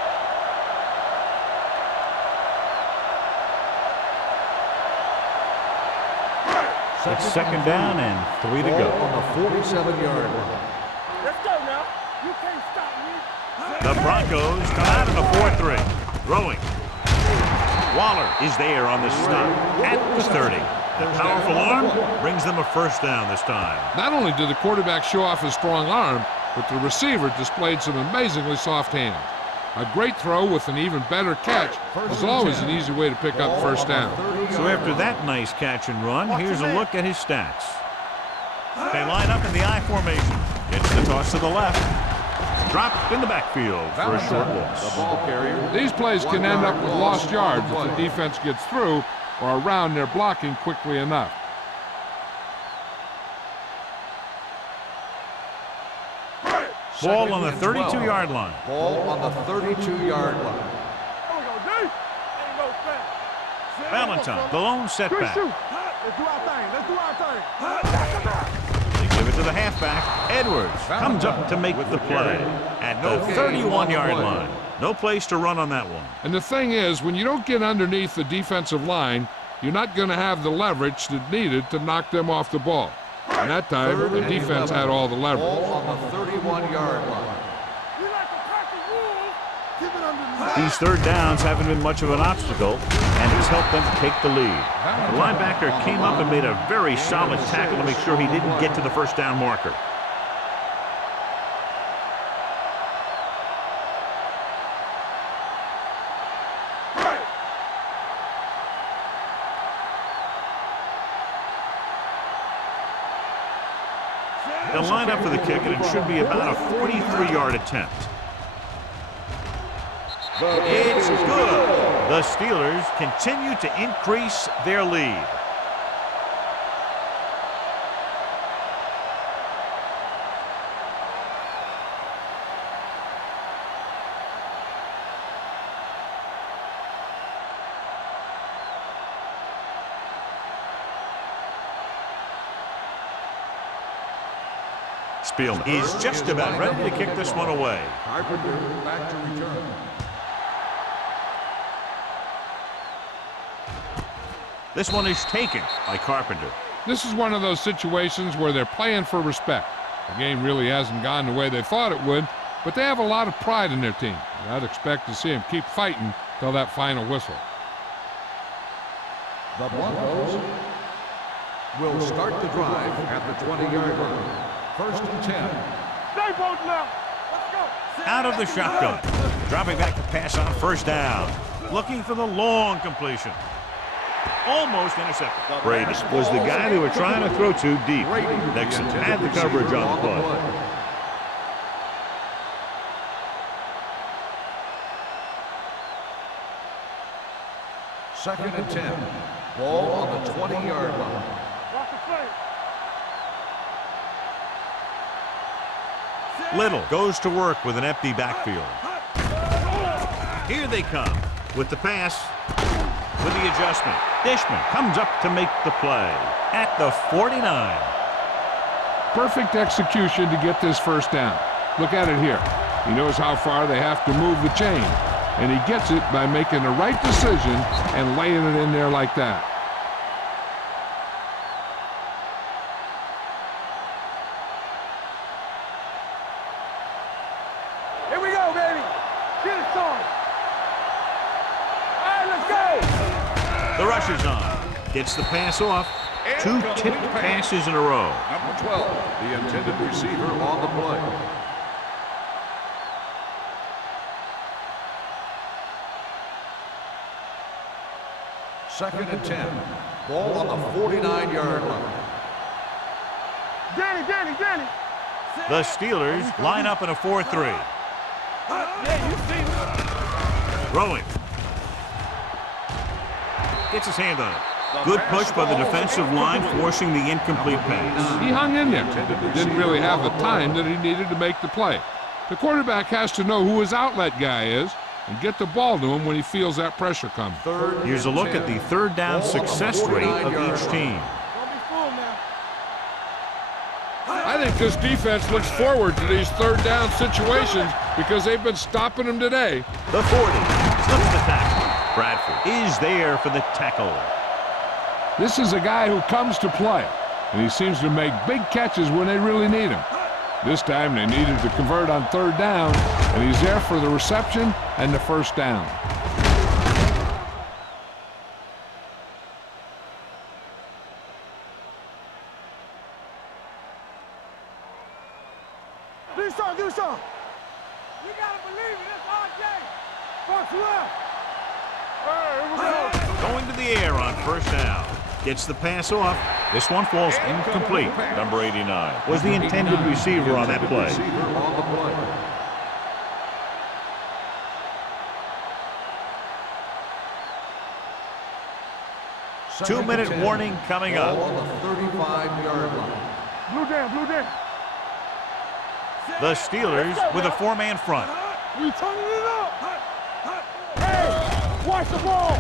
It's 2nd down and 3 to go. On the 47-yard line. Let's go now. You can't stop me. The Broncos come out in a 4-3. Throwing. Waller is there on the stop at the 30. The powerful arm brings them a 1st down this time. Not only did the quarterback show off his strong arm, but the receiver displayed some amazingly soft hands. A great throw with an even better catch is always an easy way to pick up 1st down. So after that nice catch and run, here's a look at his stats. They line up in the I formation. It's the toss to the left. Dropped in the backfield for a short The loss. ball carrier. These plays can end up with lost yards if the defense gets through or around their blocking quickly enough. Ball on the 32-yard line. Ball on the 32-yard line. There we go, D. Ain't no fast. Valentine, the lone setback. Let's do our thing. Let's do our thing. They give it to the halfback. Edwards comes up to make the play at the 31-yard line. No place to run on that one. And the thing is, when you don't get underneath the defensive line, you're not going to have the leverage that's needed to knock them off the ball. And that time, the defense had all the leverage. Ball on the 31-yard line. We like to crack the rules. Keep it under These third downs haven't been much of an obstacle, and it's helped them take the lead. The linebacker came up and made a very solid tackle to make sure he didn't get to the first down marker. They'll line up for the kick, and it should be about a 43-yard attempt. It's good. The Steelers continue to increase their lead. Spielman is just about ready to kick this one away. Carpenter back to return. This one is taken by Carpenter. This is one of those situations where they're playing for respect. The game really hasn't gone the way they thought it would, but they have a lot of pride in their team. I'd expect to see them keep fighting till that final whistle. The Broncos will start the drive at the 20-yard line. First and 10. Stay both left. Let's go. Out of the shotgun. Dropping back to pass on first down. Looking for the long completion. Almost intercepted. Brady was the guy they were trying to throw to deep. Nixon had the coverage on the play. Second and 10. Ball on the 20-yard line. Watch the play. Little goes to work with an empty backfield. Here they come with the pass, with the adjustment. Dishman comes up to make the play at the 49. Perfect execution to get this first down. Look at it here. He knows how far they have to move the chain, and he gets it by making the right decision and laying it in there like that. Here we go, baby. Get it started. All right, let's go. The rush is on. Gets the pass off. Two tipped passes in a row. Number 12, the intended receiver on the play. Second and 10. Ball on the 49-yard line. Danny. The Steelers line up in a 4-3. Yeah, you see me. Throwing. Gets his hand on it. Good push by the defensive line, forcing the incomplete pass. He hung in there. Didn't really have the time that he needed to make the play. The quarterback has to know who his outlet guy is and get the ball to him when he feels that pressure coming. Here's a look at the third down success rate of each team. Don't be fooled now. I think this defense looks forward to these third down situations because they've been stopping them today. The 40 slips the tackle. Bradford is there for the tackle. This is a guy who comes to play, and he seems to make big catches when they really need him. This time they needed to convert on third down, and he's there for the reception and the first down. Do something. You gotta believe it. It's RJ. Box left. All right, here we go. Going to the air on first down. Gets the pass off. This one falls incomplete. Number 89 was the intended receiver on that play. 2-minute warning coming up. Ball on the 35-yard line. Blue down, blue down. The Steelers with a 4-man front. We turning it up. Hey, watch the ball.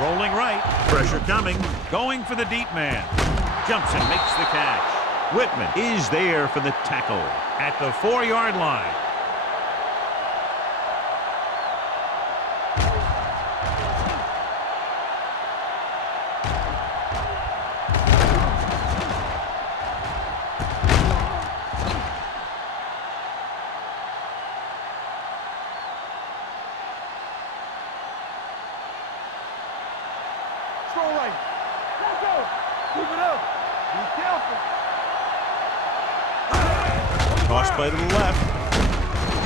Rolling right. Pressure coming. Going for the deep man. Jumps and makes the catch. Whitman is there for the tackle at the 4-yard line. Throw right. Let's go. Keep it up. Be careful. Toss play to the left.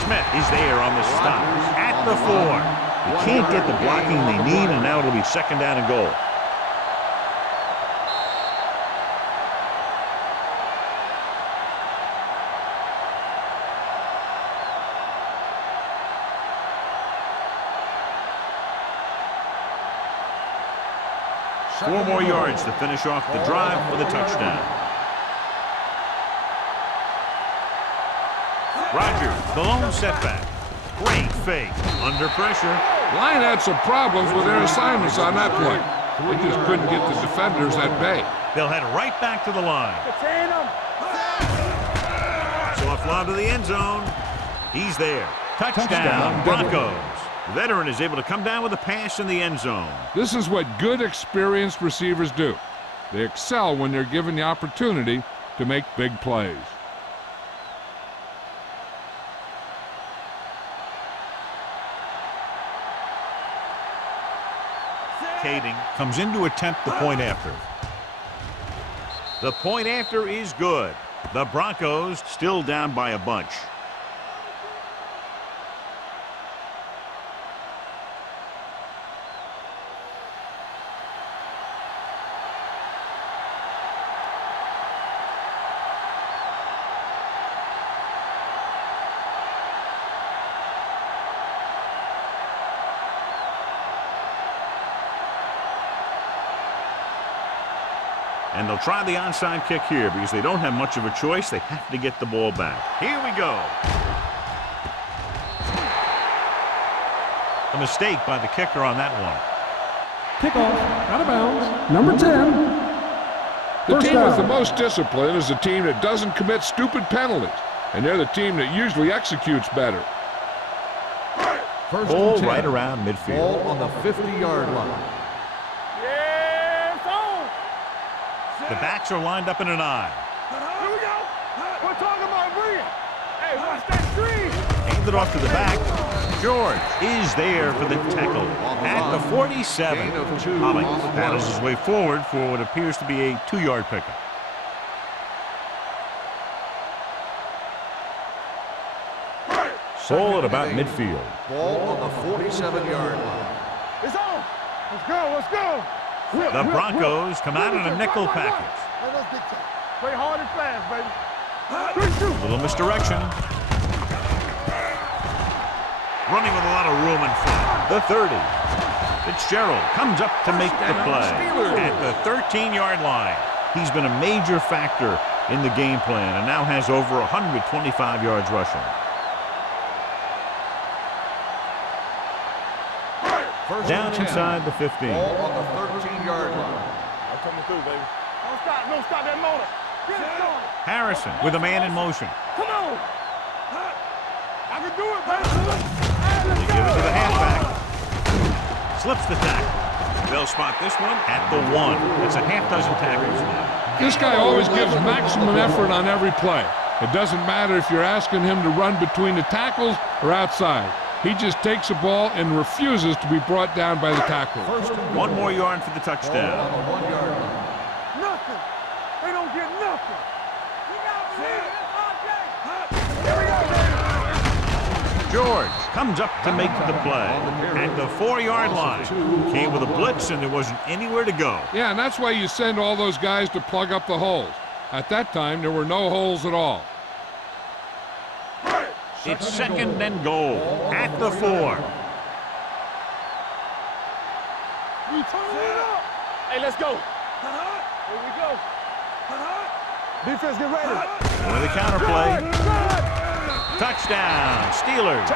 Smith is there on the stop at the 4. They can't get the blocking they need, and now it'll be 2nd down and goal. Four more yards to finish off the drive with a touchdown. Rogers, the lone setback. Great fake. Under pressure. Line had some problems with their assignments on that play. They just couldn't get the defenders at bay. They'll head right back to the line. Contain them. Soft lob to the end zone. He's there. Touchdown, Broncos. The veteran is able to come down with a pass in the end zone. This is what good, experienced receivers do. They excel when they're given the opportunity to make big plays. Kading comes in to attempt the point after. The point after is good. The Broncos still down by a bunch. And they'll try the onside kick here because they don't have much of a choice. They have to get the ball back. Here we go. A mistake by the kicker on that one. Kickoff, out of bounds, number 10. The First team down. with the most discipline is the team that doesn't commit stupid penalties. And they're the team that usually executes better. First Ball and 10. right around midfield. Ball on the 50-yard line. Yeah, it's on. The backs are lined up in an eye. Here we go. We're talking about brilliant. Hey, watch that screen. Handed off to the back. George is there for the tackle at the 47. Gain of 2 Hobbings on the battles play. his way forward for what appears to be a 2-yard pickup. Ball at about midfield. Ball on the 47-yard line. It's on. Let's go. Let's go. The Broncos come out in a nickel package. Play hard and fast, baby. A little misdirection. Running with a lot of room in front. The 30. Fitzgerald comes up to make the play at the 13-yard line. He's been a major factor in the game plan and now has over 125 yards rushing. First Down and 10. inside the 15. Ball on the 13-yard line. I'm coming through, baby. Don't stop. Don't stop that motor. Get it going. Harrison with a man in motion. Come on. I can do it, baby. They give it to the halfback. Slips the tackle. They'll spot this one at the 1. That's a half dozen tackles now. This guy always gives maximum effort on every play. It doesn't matter if you're asking him to run between the tackles or outside. He just takes the ball and refuses to be brought down by the tackler. First and 1 more yard for the Ball touchdown. on the 1-yard line. Nothing. They don't get nothing. We got to believe it. Here we go, baby. George comes up to make the play at the 4-yard line. Came with a blitz and there wasn't anywhere to go. Yeah, and that's why you send all those guys to plug up the holes. At that time, there were no holes at all. It's 2nd and goal at the 4. We turn it up. Hey, let's go. Here we go. Defense, get ready. With the counterplay. Touchdown, Steelers.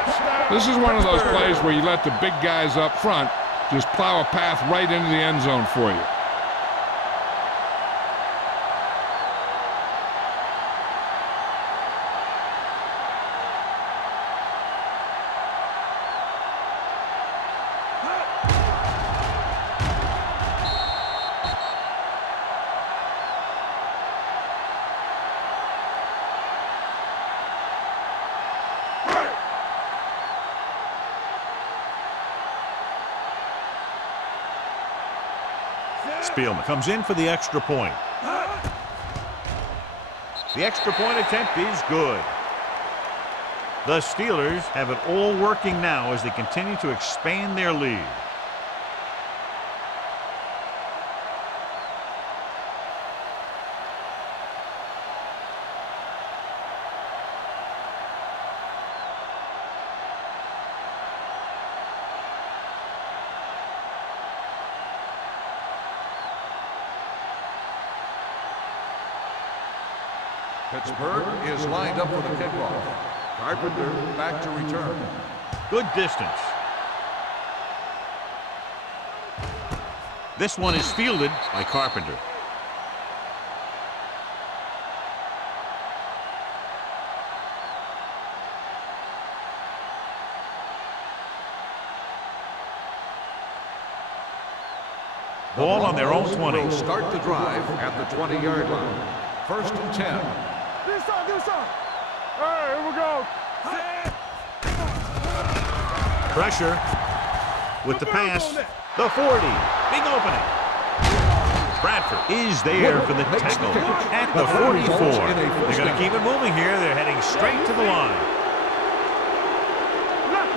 This is one of those plays where you let the big guys up front just plow a path right into the end zone for you. Spielman comes in for the extra point. The extra point attempt is good. The Steelers have it all working now as they continue to expand their lead. Pittsburgh is lined up for the kickoff. Carpenter back to return. Good distance. This one is fielded by Carpenter. Ball on their own 20. Will start the drive at the 20-yard line. 1st and 10. Do something. All right, here we go. Pressure with the pass. The 40. Big opening. Bradford is there for the tackle at the 44. They're going to keep it moving here. They're heading straight to the line. Left.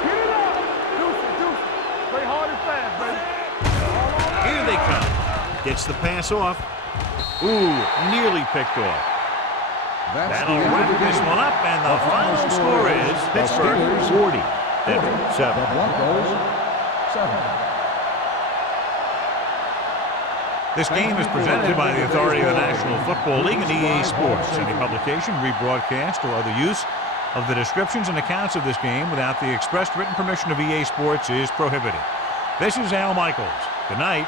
Get it up. Deuce. Play hard and fast, baby. Here they come. Gets the pass off. Ooh, nearly picked off. That'll wrap this one up, and the final score is Pittsburgh 40, Denver 7. This game is presented by the authority of the National Football League and EA Sports. Any publication, rebroadcast, or other use of the descriptions and accounts of this game without the expressed written permission of EA Sports is prohibited. This is Al Michaels. Good night.